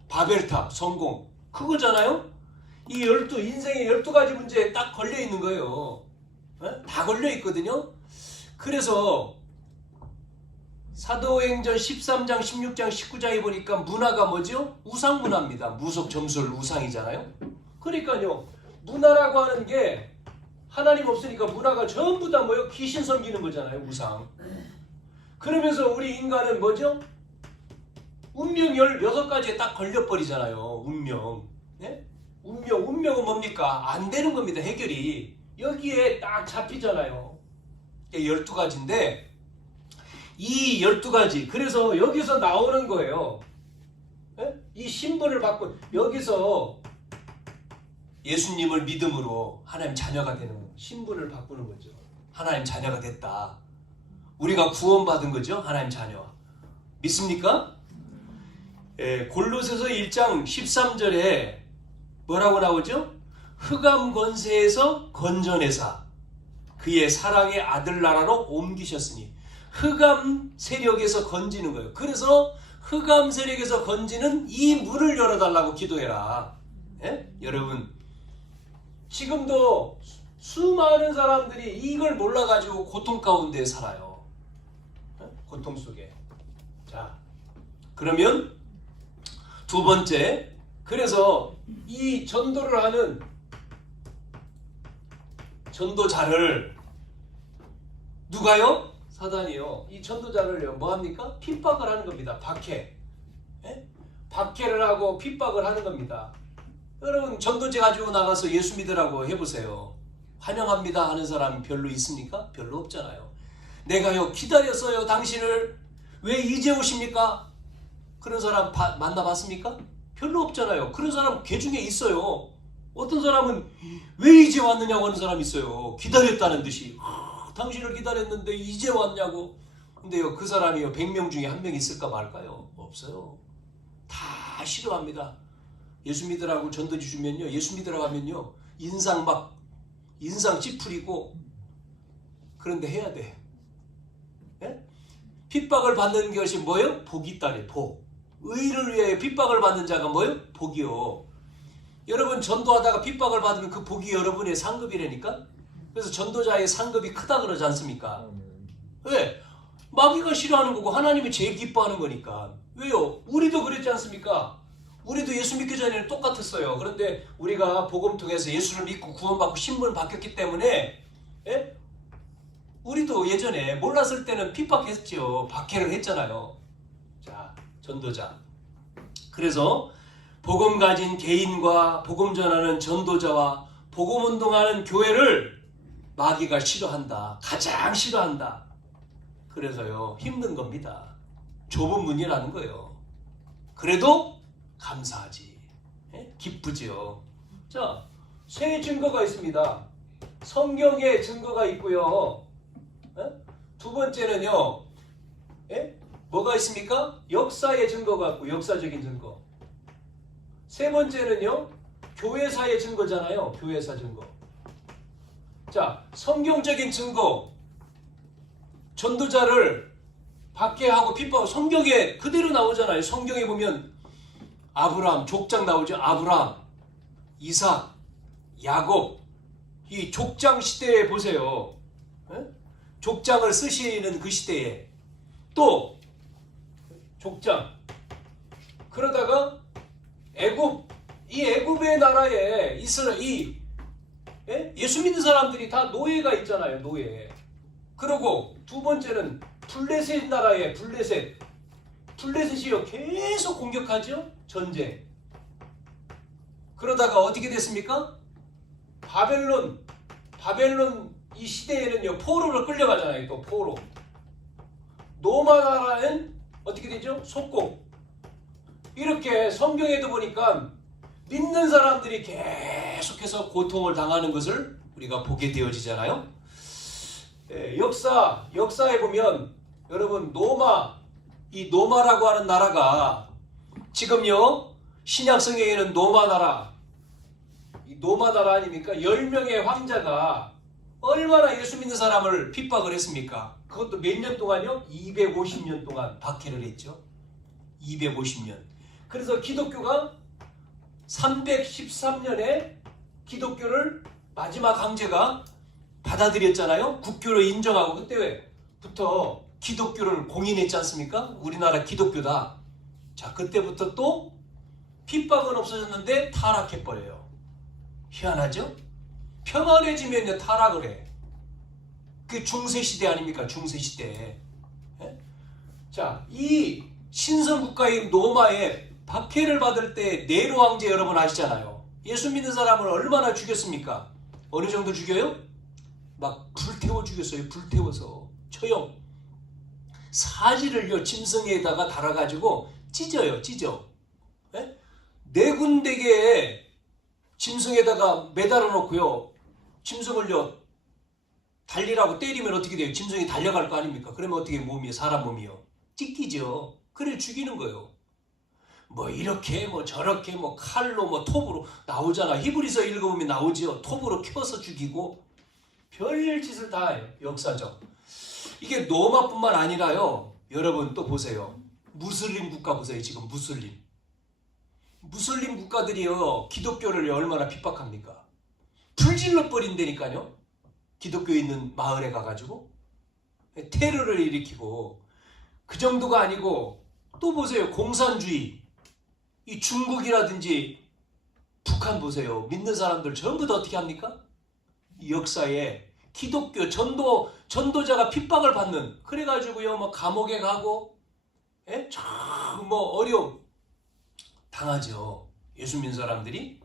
바벨탑, 성공. 그거잖아요? 인생의 12가지 문제에 딱 걸려 있는 거예요. 다 걸려 있거든요. 그래서 사도행전 13장, 16장, 19장에 보니까 문화가 뭐죠? 우상 문화입니다. 무속, 점술, 우상이잖아요. 그러니까요, 문화라고 하는 게 하나님 없으니까 문화가 전부 다 뭐예요? 귀신 섬기는 거잖아요. 우상. 그러면서 우리 인간은 뭐죠? 운명 16가지에 딱 걸려버리잖아요. 운명. 운명은 뭡니까? 안 되는 겁니다. 해결이. 여기에 딱 잡히잖아요. 12가지인데 이 12가지, 그래서 여기서 나오는 거예요. 이 신분을 바꾼, 여기서 예수님을 믿음으로 하나님 자녀가 되는 신분을 바꾸는 거죠. 하나님 자녀가 됐다. 우리가 구원받은 거죠. 하나님 자녀. 믿습니까? 골로새서 1장 13절에 뭐라고 나오죠? 흑암 권세에서 건져내사 그의 사랑의 아들 나라로 옮기셨으니, 흑암 세력에서 건지는 거예요. 그래서 흑암 세력에서 건지는 이 문을 열어달라고 기도해라. 여러분, 지금도 수많은 사람들이 이걸 몰라가지고 고통 가운데 살아요. 고통 속에. 자, 그러면 두 번째, 그래서 이 전도를 하는 전도자를 누가요? 사단이요. 이 전도자를요, 뭐합니까? 핍박을 하는 겁니다. 박해. 박해를 하고 핍박을 하는 겁니다. 여러분, 전도제 가지고 나가서 예수 믿으라고 해보세요. 환영합니다 하는 사람 별로 있습니까? 별로 없잖아요. 내가요, 기다렸어요 당신을. 왜 이제 오십니까? 그런 사람 만나봤습니까? 별로 없잖아요. 그런 사람 개 중에 있어요. 어떤 사람은 왜 이제 왔느냐고 하는 사람이 있어요. 기다렸다는 듯이. 당신을 기다렸는데 이제 왔냐고. 근데요, 그 사람이요, 100명 중에 한 명 있을까 말까요? 없어요. 다 싫어합니다. 예수 믿으라고 전도지 주면요, 예수 믿으라고 하면요, 인상 찌푸리고, 그런데 해야 돼. 예? 핍박을 받는 것이 뭐예요? 복이 있다네, 복. 의를 위하여 핍박을 받는 자가 뭐예요? 복이요. 여러분 전도하다가 핍박을 받으면 그 복이 여러분의 상급이라니까? 그래서 전도자의 상급이 크다 그러지 않습니까? 왜? 마귀가 싫어하는 거고 하나님이 제일 기뻐하는 거니까. 왜요? 우리도 그랬지 않습니까? 우리도 예수 믿기 전에는 똑같았어요. 그런데 우리가 복음 통해서 예수를 믿고 구원받고 신분 바뀌었기 때문에, 예? 우리도 예전에 몰랐을 때는 핍박했죠. 박해를 했잖아요. 자, 전도자. 그래서 복음 가진 개인과 복음 전하는 전도자와 복음 운동하는 교회를 마귀가 싫어한다. 가장 싫어한다. 그래서요, 힘든 겁니다. 좁은 문이라는 거예요. 그래도 감사하지. 예? 기쁘지요. 자, 세 증거가 있습니다. 성경의 증거가 있고요. 예? 두 번째는요, 예? 뭐가 있습니까? 역사의 증거가 있고, 역사적인 증거. 세 번째는요, 교회사의 증거잖아요. 교회사 증거. 자, 성경적인 증거. 전도자를 박해하고 핍박하고 성경에 그대로 나오잖아요. 성경에 보면 아브라함, 족장 나오죠. 아브라함, 이삭, 야곱. 이 족장 시대에 보세요. 에? 족장을 쓰시는 그 시대에 또 족장. 그러다가 이 애굽의 나라에 이스라엘, 예수 믿는 사람들이 다 노예가 있잖아요. 노예. 그리고 두 번째는 블레셋 나라에 블레셋이요, 계속 공격하죠. 전쟁. 그러다가 어떻게 됐습니까? 바벨론 이 시대에는요, 포로로 끌려가잖아요. 또 포로. 로마 나라는 어떻게 되죠? 속국. 이렇게 성경에도 보니까 믿는 사람들이 계속해서 고통을 당하는 것을 우리가 보게 되어지잖아요. 역사에 보면 여러분 이 노마라고 하는 나라가 지금요, 신약 성경에는 노마 나라 아닙니까? 10명의 황자가 얼마나 예수 믿는 사람을 핍박을 했습니까? 그것도 몇 년 동안요? 250년 동안 박해를 했죠. 250년. 그래서 기독교가 313년에 기독교를 마지막 황제가 받아들였잖아요. 국교로 인정하고. 그때부터 기독교를 공인했지 않습니까? 우리나라 기독교다. 자, 그때부터 또 핍박은 없어졌는데 타락해버려요. 희한하죠? 평안해지면 타락을 해. 그 중세시대 아닙니까? 중세시대. 예? 자, 이 신성국가인 로마에 박해를 받을 때 네로 황제 여러분 아시잖아요. 예수 믿는 사람을 얼마나 죽였습니까? 어느 정도 죽여요? 막 불태워 죽였어요. 불태워서. 처형. 사지를요, 짐승에다가 달아가지고 찢어요. 예? 네 군데에 짐승에다가 매달아 놓고요, 짐승을요 달리라고 때리면 어떻게 돼요? 짐승이 달려갈 거 아닙니까? 그러면 어떻게 몸이, 사람 몸이요? 찢기죠. 그래 죽이는 거예요. 뭐 이렇게 뭐 저렇게 뭐 칼로 뭐 톱으로 나오잖아. 히브리서 읽어보면 나오죠. 톱으로 켜서 죽이고 별일 짓을 다 해요. 역사적. 이게 로마뿐만 아니라요. 여러분 또 보세요. 무슬림 국가 보세요. 지금 무슬림 국가들이요, 기독교를 얼마나 핍박합니까? 불질러 버린다니까요. 기독교 있는 마을에 가가지고 테러를 일으키고. 그 정도가 아니고 또 보세요. 공산주의. 이 중국이라든지 북한 보세요. 믿는 사람들 전부 다 어떻게 합니까? 이 역사에 기독교 전도자가 핍박을 받는, 그래가지고요 뭐 감옥에 가고, 뭐 어려움 당하죠. 예수 믿는 사람들이.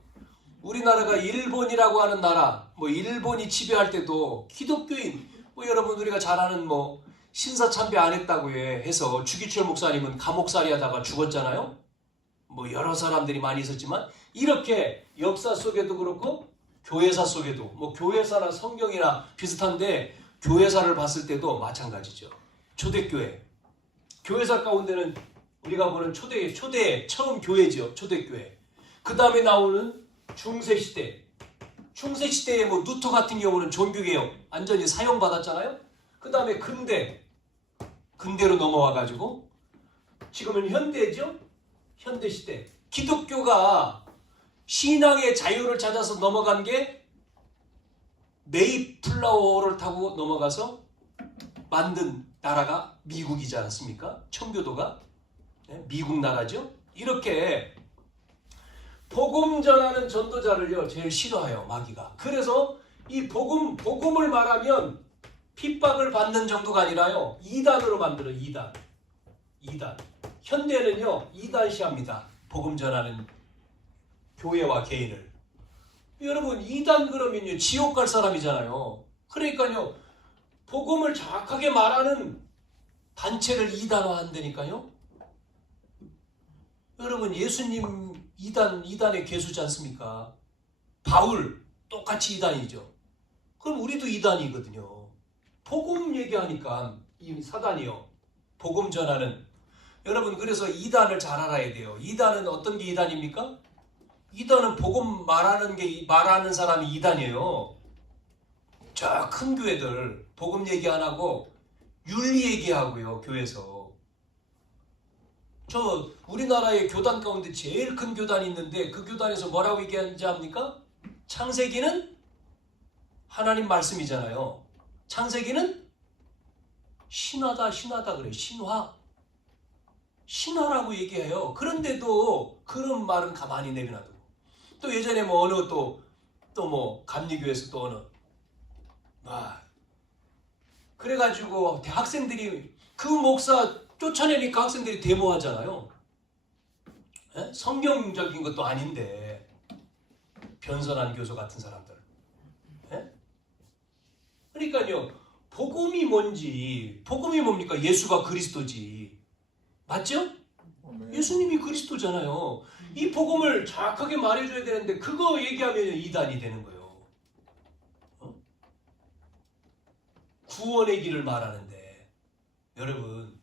우리나라가 일본이라고 하는 나라, 뭐 일본이 지배할 때도 기독교인, 뭐 여러분 우리가 잘 아는 뭐 신사참배 안 했다고 해서 주기철 목사님은 감옥살이 하다가 죽었잖아요. 뭐 여러 사람들이 많이 있었지만 이렇게 역사 속에도 그렇고 교회사 속에도 뭐 교회사나 성경이나 비슷한데 교회사를 봤을 때도 마찬가지죠. 초대교회. 교회사 가운데는 우리가 보는 초대 처음 교회죠. 초대교회. 그 다음에 나오는 중세시대. 중세시대에 뭐 루터 같은 경우는 종교개혁 완전히 사용받았잖아요. 그 다음에 근대로 넘어와가지고 지금은 현대죠. 현대시대. 기독교가 신앙의 자유를 찾아서 넘어간 게 메이플라워를 타고 넘어가서 만든 나라가 미국이지 않습니까? 청교도가 미국 나라죠. 이렇게 복음 전하는 전도자를요 제일 싫어해요, 마귀가. 그래서 이 복음을 말하면 핍박을 받는 정도가 아니라요 이단으로 만들어. 이단. 현대는요 이단시합니다. 복음 전하는 교회와 개인을. 여러분 이단 그러면요 지옥 갈 사람이잖아요. 그러니까요 복음을 정확하게 말하는 단체를 이단화한다니까요. 여러분 예수님 이단의 괴수지 않습니까? 바울 똑같이 이단이죠. 그럼 우리도 이단이거든요. 복음 얘기하니까 이 사단이요. 복음 전하는. 여러분 그래서 이단을 잘 알아야 돼요. 이단은 어떤 게 이단입니까? 이단은 복음 말하는 사람이 이단이에요. 저 큰 교회들 복음 얘기 안 하고 윤리 얘기하고요. 교회에서. 저 우리나라의 교단 가운데 제일 큰 교단이 있는데 그 교단에서 뭐라고 얘기하는지 압니까? 창세기는 하나님 말씀이잖아요. 창세기는 신화다 그래요. 신화라고 얘기해요. 그런데도 그런 말은 가만히 내려놔두고. 또 예전에 뭐 어느 또 뭐 감리교에서 또 어느 그래가지고 학생들이 그 목사 쫓아내니까 학생들이 데모하잖아요. 에? 성경적인 것도 아닌데 변선한 교수 같은 사람들. 에? 그러니까요 복음이 뭡니까? 예수가 그리스도지. 맞죠? 예수님이 그리스도잖아요. 이 복음을 정확하게 말해줘야 되는데 그거 얘기하면 이단이 되는 거예요. 구원의 길을 말하는데 여러분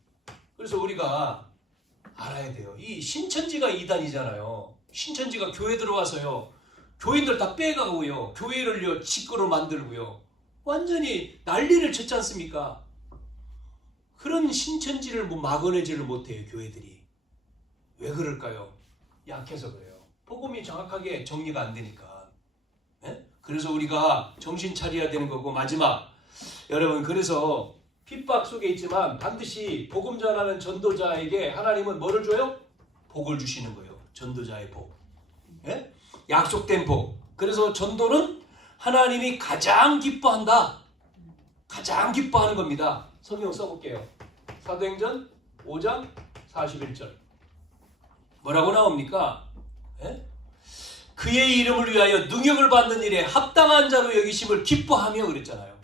그래서 우리가 알아야 돼요. 이 신천지가 이단이잖아요. 신천지가 교회 들어와서요 교인들 다 빼가고요 교회를요 직거로 만들고요 완전히 난리를 쳤지 않습니까? 그런 신천지를 뭐 막아내지를 못해요. 교회들이. 왜 그럴까요? 약해서 그래요. 복음이 정확하게 정리가 안 되니까. 네? 그래서 우리가 정신 차려야 되는 거고. 마지막 여러분 그래서 핍박 속에 있지만 반드시 복음 전하는 전도자에게 하나님은 뭐를 줘요? 복을 주시는 거예요. 전도자의 복. 네? 약속된 복. 그래서 전도는 하나님이 가장 기뻐한다. 가장 기뻐하는 겁니다. 성경 써볼게요. 사도행전 5장 41절. 뭐라고 나옵니까? 예? 그의 이름을 위하여 능력을 받는 일에 합당한 자로 여기심을 기뻐하며 그랬잖아요.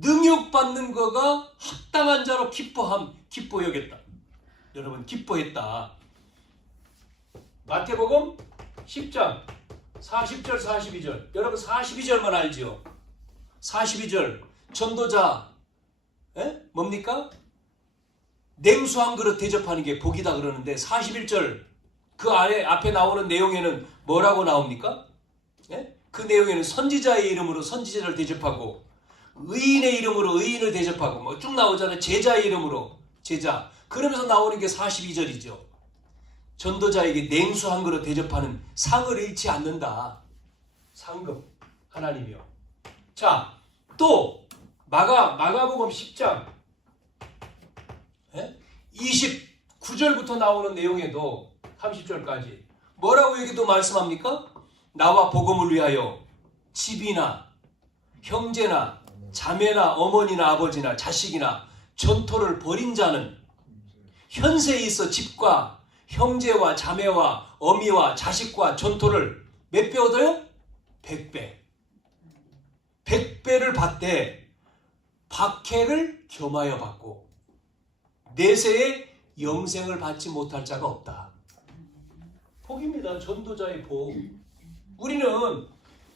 능력 받는 거가 합당한 자로 기뻐 여겼다. 여러분 기뻐했다. 마태복음 10장 40절 42절. 여러분 42절만 알죠? 42절 전도자 뭡니까? 냉수 한 그릇 대접하는 게 복이다 그러는데 41절 그 앞에 나오는 내용에는 뭐라고 나옵니까? 그 내용에는 선지자의 이름으로 선지자를 대접하고 의인의 이름으로 의인을 대접하고 뭐 쭉 나오잖아요. 제자의 이름으로 제자. 그러면서 나오는 게 42절이죠. 전도자에게 냉수 한 그릇 대접하는 상을 잃지 않는다. 상급 하나님이요. 자, 또 마가복음 10장 29절부터 나오는 내용에도 30절까지 뭐라고 여기도 말씀합니까? 나와 복음을 위하여 집이나 형제나 자매나 어머니나 아버지나 자식이나 전토를 벌인 자는 현세에 있어 집과 형제와 자매와 어미와 자식과 전토를 몇 배 얻어요? 100배. 100배를 받되 박해를 겸하여 받고 내세에 영생을 받지 못할 자가 없다. 복입니다. 전도자의 복. 우리는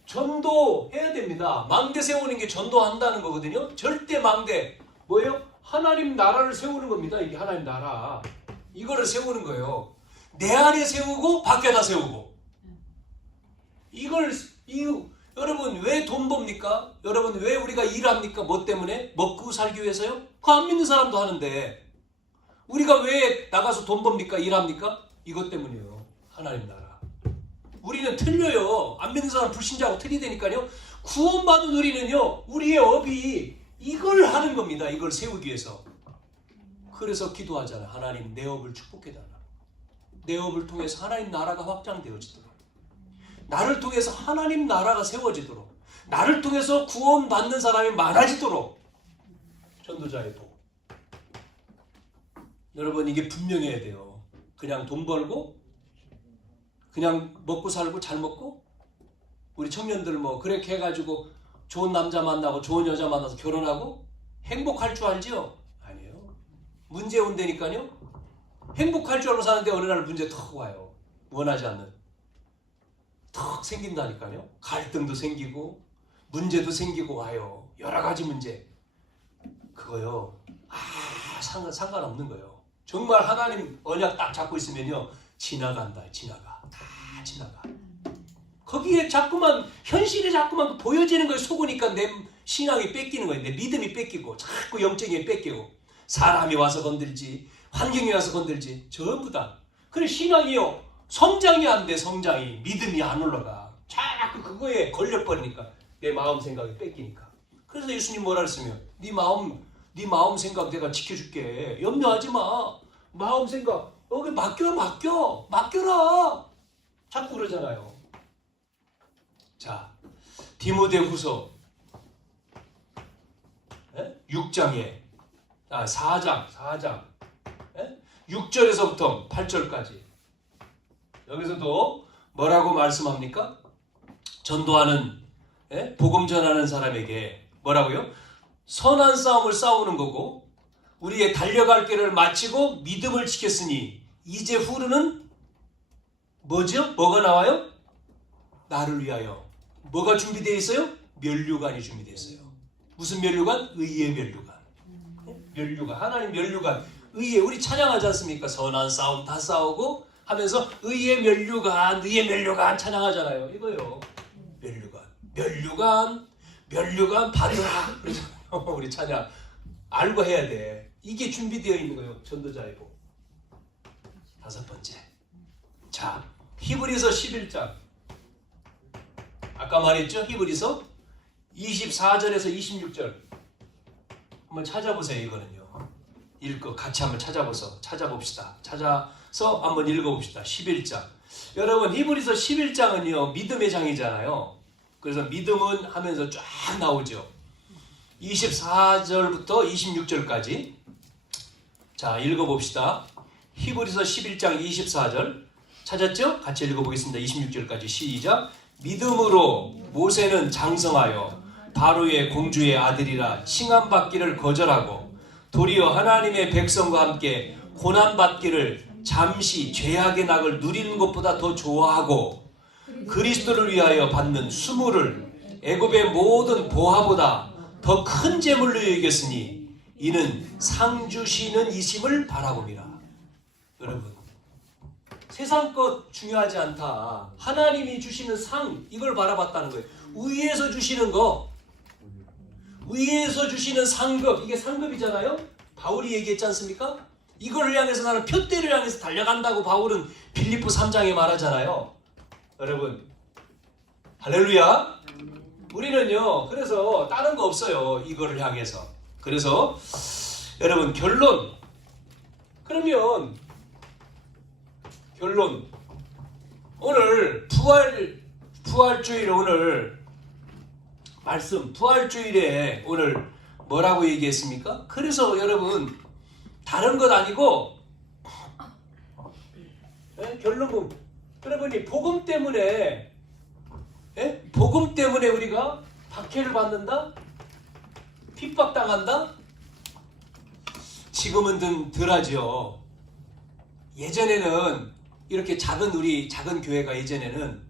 전도해야 됩니다. 망대 세우는 게 전도한다는 거거든요. 절대 망대 뭐예요? 하나님 나라를 세우는 겁니다. 이게 하나님 나라. 이거를 세우는 거예요. 내 안에 세우고 밖에다 세우고. 여러분 왜 돈 법니까? 여러분 왜 우리가 일합니까? 뭐 때문에? 먹고 살기 위해서요? 그거 안 믿는 사람도 하는데 우리가 왜 나가서 돈 법니까? 일합니까? 이것 때문이에요. 하나님 나라. 우리는 틀려요. 안 믿는 사람 불신자하고 틀리다니까요. 구원받은 우리는요. 우리의 업이 이걸 하는 겁니다. 이걸 세우기 위해서. 그래서 기도하잖아요. 하나님 내 업을 축복해달라. 내 업을 통해서 하나님 나라가 확장되어지도록. 나를 통해서 하나님 나라가 세워지도록. 나를 통해서 구원받는 사람이 많아지도록. 전도자의 복. 여러분 이게 분명해야 돼요. 그냥 돈 벌고 그냥 먹고 살고 잘 먹고 우리 청년들 뭐 그렇게 해가지고 좋은 남자 만나고 좋은 여자 만나서 결혼하고 행복할 줄 알지요? 아니에요. 문제 온다니까요. 행복할 줄 알고 사는데 어느 날 문제 턱 와요. 원하지 않는. 턱 생긴다니까요. 갈등도 생기고 문제도 생기고 와요. 여러 가지 문제. 그거요. 상관없는 거예요. 정말 하나님 언약 딱 잡고 있으면요. 지나간다. 지나가. 다 지나가. 거기에 자꾸만 현실이 자꾸만 보여지는 거에 속으니까 내 신앙이 뺏기는 거예요. 내 믿음이 뺏기고 자꾸 영적이 뺏기고 사람이 와서 건들지 환경이 와서 건들지 전부 다. 그래 신앙이요. 성장이 안 돼. 성장이. 믿음이 안 올라가. 자꾸 그거에 걸려버리니까 내 마음 생각이 뺏기니까. 그래서 예수님 뭐라 했으면 네 마음 생각 내가 지켜줄게. 염려하지 마. 마음 생각 여기 맡겨라. 자꾸 그러잖아요. 자, 디모데후서 6장에 4장 6절에서부터 8절까지 여기서도 뭐라고 말씀합니까? 전도하는 복음 전하는 사람에게 뭐라고요? 선한 싸움을 싸우는 거고 우리의 달려갈 길을 마치고 믿음을 지켰으니 이제 후르는 뭐죠? 뭐가 나와요? 나를 위하여 뭐가 준비되어 있어요? 면류관이 준비되어 있어요. 무슨 면류관? 의의 면류관. 면류관. 하나님 면류관. 의의. 우리 찬양하지 않습니까? 선한 싸움 다 싸우고 하면서 의의 면류관 찬양하잖아요. 이거요. 면류관 받으라. 그러잖아요. 우리 찬양. 알고 해야 돼. 이게 준비되어 있는 거예요. 전도자의 복. 5번째. 자, 히브리서 11장. 아까 말했죠? 히브리서 24절에서 26절. 한번 찾아보세요. 이거는요. 같이 한번 찾아봅시다. 찾아서 한번 읽어봅시다. 11장. 여러분 히브리서 11장은요. 믿음의 장이잖아요. 그래서 믿음은 하면서 쫙 나오죠. 24절부터 26절까지. 자, 읽어봅시다. 히브리서 11장 24절. 찾았죠? 같이 읽어보겠습니다. 26절까지 시작. 믿음으로 모세는 장성하여 바로의 공주의 아들이라 칭함받기를 거절하고 도리어 하나님의 백성과 함께 고난받기를 잠시 죄악의 낙을 누리는 것보다 더 좋아하고 그리스도를 위하여 받는 수모를 애굽의 모든 보화보다 더 큰 재물로 여겼으니 이는 상 주시는 이심을 바라봅니다. 여러분 세상 것 중요하지 않다. 하나님이 주시는 상 이걸 바라봤다는 거예요. 위에서 주시는 거. 위에서 주시는 상급. 이게 상급이잖아요. 바울이 얘기했지 않습니까? 이걸 향해서 나는 표대를 향해서 달려간다고 바울은 빌립보 3장에 말하잖아요. 여러분 할렐루야. 우리는요 그래서 다른 거 없어요. 이거를 향해서. 그래서 여러분 결론. 오늘 부활주일 오늘 말씀 부활주일에 오늘 뭐라고 얘기했습니까? 그래서 여러분 다른 것 아니고 결론은 여러분이 복음 때문에 우리가 박해를 받는다? 핍박당한다? 지금은 덜하죠. 예전에는 이렇게 우리 작은 교회가 예전에는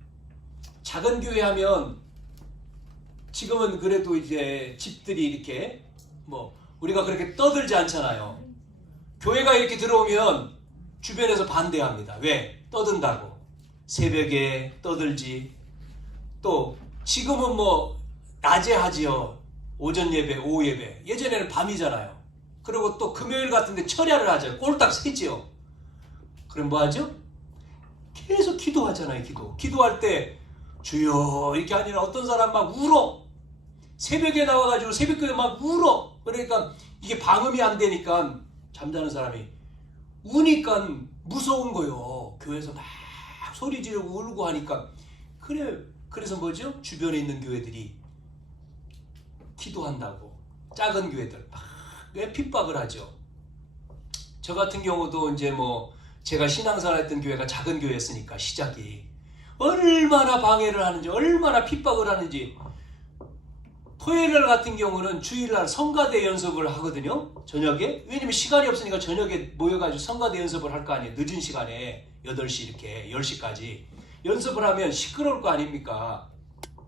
작은 교회 하면 지금은 그래도 이제 집들이 이렇게 뭐 우리가 그렇게 떠들지 않잖아요. 교회가 이렇게 들어오면 주변에서 반대합니다. 왜? 떠든다고. 새벽에 떠들지. 또 지금은 뭐 낮에 하지요. 오전 예배, 오후 예배. 예전에는 밤이잖아요. 그리고 또 금요일 같은데 철야를 하죠. 꼴딱 새지요. 그럼 뭐 하죠? 계속 기도하잖아요. 기도할 때 주여 이렇게 아니라 어떤 사람 막 울어. 새벽에 나와가지고 새벽에 막 울어. 그러니까 이게 방음이 안 되니까 잠자는 사람이 우니까 무서운 거요. 교회에서 막 소리 지르고 울고 하니까 그래서 뭐죠? 주변에 있는 교회들이 기도한다고 작은 교회들 막 왜 핍박을 하죠. 저 같은 경우도 이제 뭐 제가 신앙생활 했던 교회가 작은 교회였으니까 시작이 얼마나 방해를 하는지 얼마나 핍박을 하는지. 토요일날 같은 경우는 주일날 성가대 연습을 하거든요. 저녁에. 왜냐면 시간이 없으니까 저녁에 모여가지고 성가대 연습을 할 거 아니에요. 늦은 시간에 8시 이렇게 10시까지 연습을 하면 시끄러울 거 아닙니까?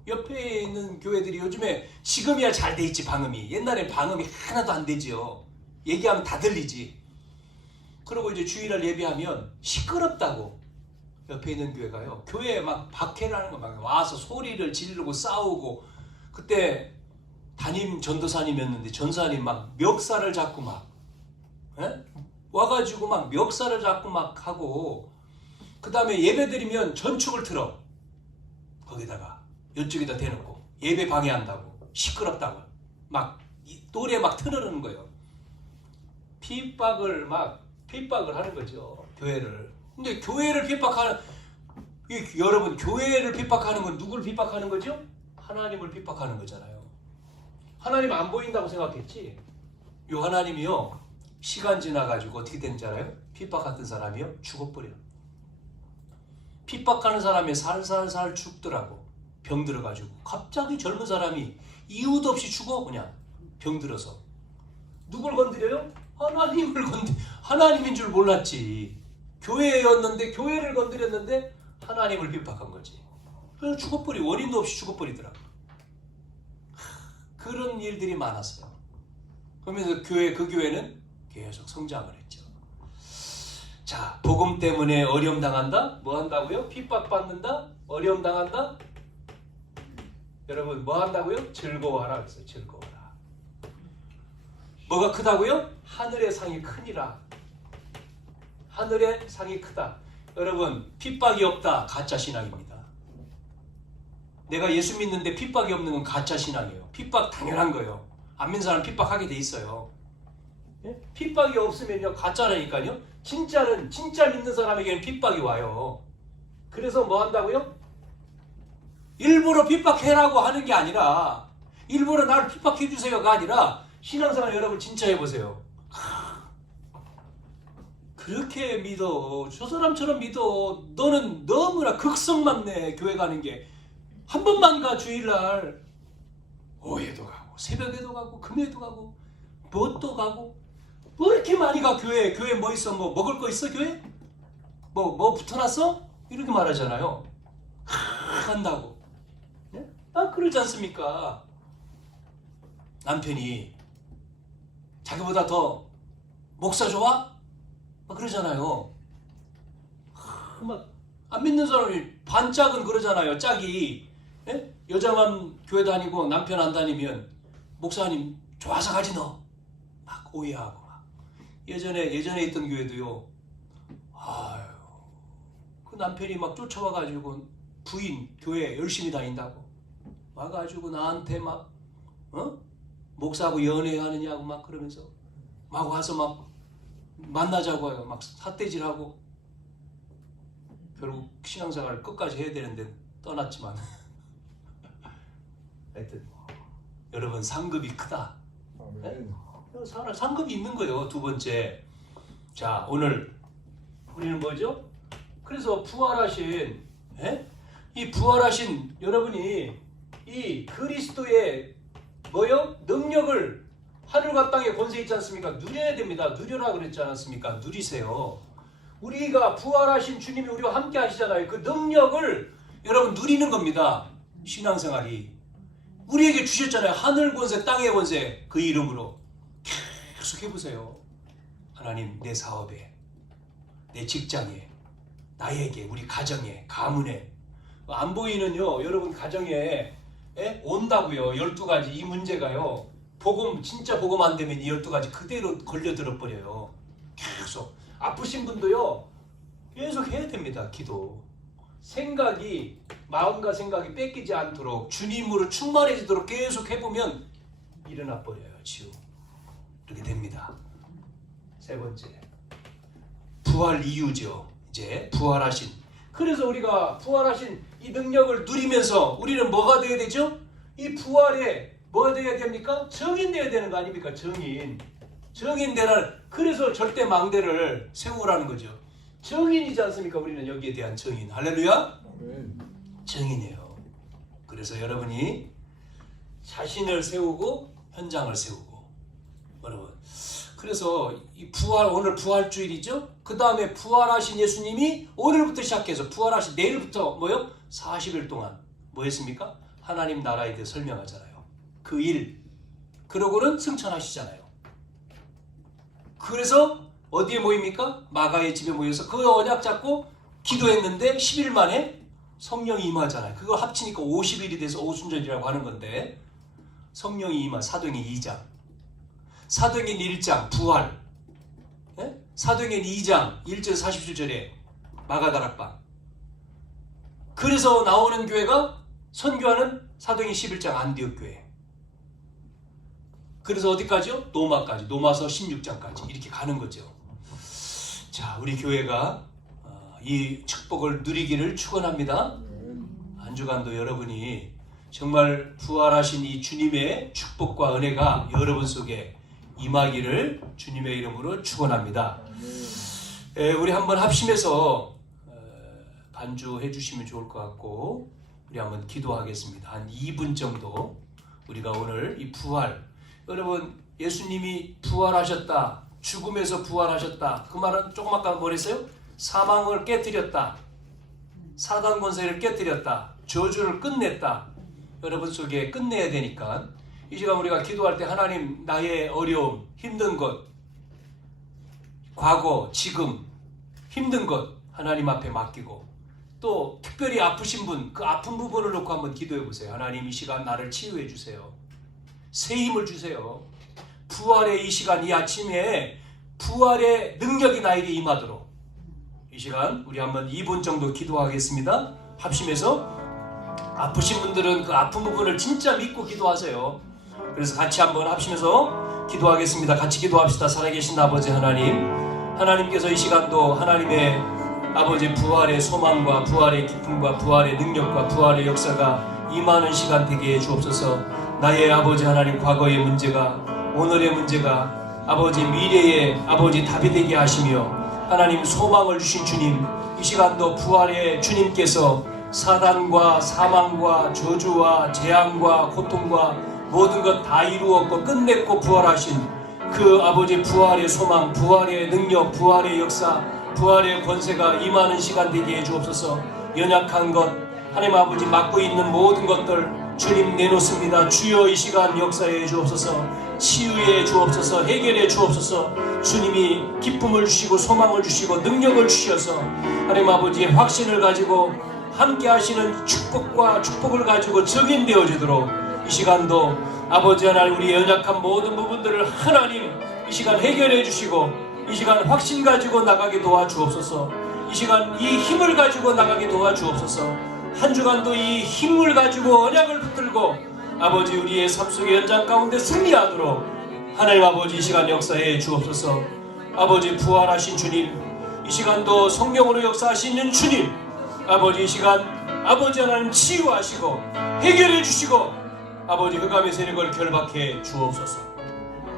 옆에 있는 교회들이 요즘에 지금이야 잘 돼 있지 방음이. 옛날엔 방음이 하나도 안 되지요. 얘기하면 다 들리지. 그리고 이제 주일날 예배하면 시끄럽다고. 옆에 있는 교회가요. 교회에 막 박해를 하는 거 막 와서 소리를 지르고 싸우고. 그때 담임 전도사님이었는데 전사님 막 멱살을 잡고 막 와가지고 막 멱살을 잡고 막 하고 그 다음에 예배 드리면 전축을 틀어. 거기다가 이쪽에다 대놓고 예배 방해한다고 시끄럽다고 막 노래 막 틀어놓는 거예요. 핍박을 하는 거죠. 교회를. 근데 교회를 핍박하는 여러분 교회를 핍박하는 건 누굴 핍박하는 거죠? 하나님을 핍박하는 거잖아요. 하나님 안 보인다고 생각했지. 요 하나님이요 시간 지나가지고 어떻게 되는지 알아요? 핍박했던 사람이요 죽어버려. 핍박하는 사람이 살살살 죽더라고. 병 들어가지고 갑자기 젊은 사람이 이유도 없이 죽어. 그냥 병 들어서. 누굴 건드려요? 하나님인 줄 몰랐지. 교회였는데 교회를 건드렸는데 하나님을 핍박한 거지. 그래서 죽어버리. 원인도 없이 죽어버리더라고. 그런 일들이 많았어요. 그러면서 그 교회는 계속 성장을 했죠. 자, 복음 때문에 어려움 당한다? 뭐 한다고요? 핍박받는다? 어려움 당한다? 여러분 뭐 한다고요? 즐거워하라 그랬어요. 즐거워하라. 뭐가 크다고요? 하늘의 상이 크니라. 하늘의 상이 크다. 여러분 핍박이 없다. 가짜 신앙입니다. 내가 예수 믿는데 핍박이 없는 건 가짜 신앙이에요. 핍박 당연한 거예요. 안 믿는 사람 핍박하게 돼 있어요. 예? 핍박이 없으면요 가짜라니까요. 진짜 믿는 사람에게는 핍박이 와요. 그래서 뭐 한다고요? 일부러 핍박해라고 하는 게 아니라 일부러 나를 핍박해 주세요가 아니라 신앙생활 여러분 진짜 해보세요. 그렇게 믿어. 저 사람처럼 믿어. 너는 너무나 극성만 내. 교회 가는 게. 한 번만 가. 주일날 오후에도 가고 새벽에도 가고 금요일도 가고 뭣도 가고 뭐 이렇게 많이 가. 교회 뭐 있어? 뭐 먹을 거 있어? 교회? 뭐 붙어놨어? 이렇게 말하잖아요. 간다고. 네? 그러지 않습니까? 남편이 자기보다 더 목사 좋아? 그러잖아요. 막 안 믿는 사람이 반짝은 그러잖아요. 짝이. 예? 여자만 교회 다니고 남편 안 다니면 목사님 좋아서 가지 너. 막 오해하고 막. 예전에 있던 교회도요. 아유, 그 남편이 막 쫓아와가지고 부인 교회 열심히 다닌다고 와가지고 나한테 막 목사하고 연애하느냐고 막 그러면서 막 와서 막 만나자고 해요. 막 삿대질하고 결국 신앙생활을 끝까지 해야 되는데 떠났지만 하여튼 여러분 상급이 크다. 네? 상급이 있는 거예요. 두 번째. 자, 오늘 우리는 뭐죠? 그래서 부활하신 이 부활하신 여러분이 이 그리스도의 뭐요? 능력을 하늘과 땅에 권세 있지 않습니까? 누려야 됩니다. 누려라 그랬지 않았습니까? 누리세요. 우리가 부활하신 주님이 우리와 함께 하시잖아요. 그 능력을 여러분 누리는 겁니다. 신앙생활이. 우리에게 주셨잖아요. 하늘 권세, 땅의 권세. 그 이름으로 계속 해보세요. 하나님, 내 사업에, 내 직장에, 나에게, 우리 가정에, 가문에. 안 보이는요, 여러분 가정에 온다고요. 12가지 이 문제가요. 복음, 진짜 복음 안 되면 이 12가지 그대로 걸려들어 버려요. 계속. 아프신 분도요, 계속 해야 됩니다. 기도. 생각이, 마음과 생각이 뺏기지 않도록 주님으로 충만해지도록 계속 해보면 일어나 버려요. 치유. 이렇게 됩니다. 세 번째, 부활 이유죠. 이제 부활하신. 그래서 우리가 부활하신 이 능력을 누리면서 우리는 뭐가 되어야 되죠? 이 부활에 뭐가 되어야 됩니까? 정인 되어야 되는 거 아닙니까? 정인. 정인 되라는. 그래서 절대 망대를 세우라는 거죠. 정인이지 않습니까? 우리는 여기에 대한 정인. 할렐루야. 정인이에요. 그래서 여러분이 자신을 세우고 현장을 세우고, 여러분. 그래서 이 부활, 오늘 부활주일이죠. 그 다음에 부활하신 예수님이 오늘부터 시작해서 부활하신 내일부터 뭐요? 40일 동안 뭐 했습니까? 하나님 나라에 대해 설명하잖아요. 그 일. 그러고는 승천하시잖아요. 그래서 어디에 모입니까? 마가의 집에 모여서 그 언약 잡고 기도했는데 10일 만에 성령이 임하잖아요. 그거 합치니까 50일이 돼서 오순절이라고 하는 건데, 성령이 임한 사도행전 2장, 사도행전 1장 부활, 사도행전 2장 1절 47절에 마가다락방. 그래서 나오는 교회가 선교하는 사도행전 11장 안디옥 교회. 그래서 어디까지요? 노마까지, 노마서 16장까지 이렇게 가는 거죠. 자, 우리 교회가 이 축복을 누리기를 축원합니다. 한 주간도 여러분이 정말 부활하신 이 주님의 축복과 은혜가 여러분 속에 임하기를 주님의 이름으로 축원합니다. 우리 한번 합심해서 반주해 주시면 좋을 것 같고, 우리 한번 기도하겠습니다. 한 2분 정도 우리가 오늘 이 부활, 여러분 예수님이 부활하셨다, 죽음에서 부활하셨다, 그 말은 조금 아까 뭐랬어요? 사망을 깨뜨렸다, 사단 권세를 깨뜨렸다, 저주를 끝냈다. 여러분 속에 끝내야 되니까 이 시간 우리가 기도할 때 하나님, 나의 어려움, 힘든 것, 과거, 지금 힘든 것 하나님 앞에 맡기고, 또 특별히 아프신 분, 그 아픈 부분을 놓고 한번 기도해 보세요. 하나님, 이 시간 나를 치유해 주세요. 새 힘을 주세요. 부활의 이 시간, 이 아침에 부활의 능력이 나에게 임하도록 이 시간 우리 한번 2분 정도 기도하겠습니다. 합심해서 아프신 분들은 그 아픈 부분을 진짜 믿고 기도하세요. 그래서 같이 한번 합심해서 기도하겠습니다. 같이 기도합시다. 살아계신 아버지 하나님, 하나님께서 이 시간도 하나님의 아버지 부활의 소망과 부활의 기쁨과 부활의 능력과 부활의 역사가 임하는 시간 되게 해 주옵소서. 나의 아버지 하나님, 과거의 문제가, 오늘의 문제가 아버지 미래의 아버지 답이 되게 하시며, 하나님 소망을 주신 주님, 이 시간도 부활의 주님께서 사단과 사망과 저주와 재앙과 고통과 모든 것 다 이루었고 끝냈고 부활하신 그 아버지 부활의 소망, 부활의 능력, 부활의 역사, 부활의 권세가 임하는 시간 되게 해 주옵소서. 연약한 것, 하나님 아버지 맡고 있는 모든 것들 주님 내놓습니다. 주여 이 시간 역사해 주옵소서. 치유해 주옵소서. 해결해 주옵소서. 주님이 기쁨을 주시고 소망을 주시고 능력을 주셔서 하나님 아버지 확신을 가지고 함께 하시는 축복을 가지고 적인되어지도록 이 시간도 아버지 하나님, 우리 연약한 모든 부분들을 하나님 이 시간 해결해 주시고 이 시간 확신 가지고 나가게 도와주옵소서. 이 시간 이 힘을 가지고 나가게 도와주옵소서. 한 주간도 이 힘을 가지고 언약을 붙들고 아버지 우리의 삶 속의 연장 가운데 승리하도록 하나님 아버지 이 시간 역사해 주옵소서. 아버지 부활하신 주님, 이 시간도 성령으로 역사하시는 주님, 아버지 이 시간 아버지 하나님 치유하시고 해결해 주시고 아버지 흑암의 세력을 결박해 주옵소서.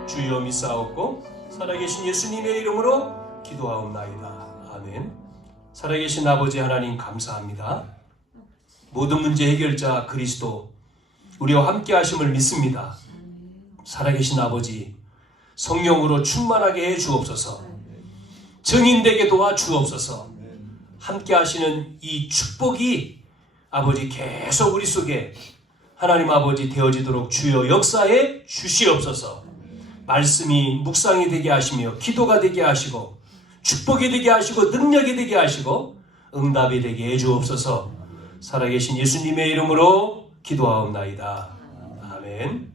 주여 믿사옵고 살아계신 예수님의 이름으로 기도하옵나이다. 아멘. 살아계신 아버지 하나님 감사합니다. 모든 문제 해결자 그리스도, 우리와 함께 하심을 믿습니다. 살아계신 아버지 성령으로 충만하게 해 주옵소서. 증인되게 도와주옵소서. 함께 하시는 이 축복이 아버지 계속 우리 속에 하나님 아버지 되어지도록 주여 역사해 주시옵소서. 말씀이 묵상이 되게 하시며 기도가 되게 하시고 축복이 되게 하시고 능력이 되게 하시고 응답이 되게 해 주옵소서. 살아계신 예수님의 이름으로 기도하옵나이다. 아멘.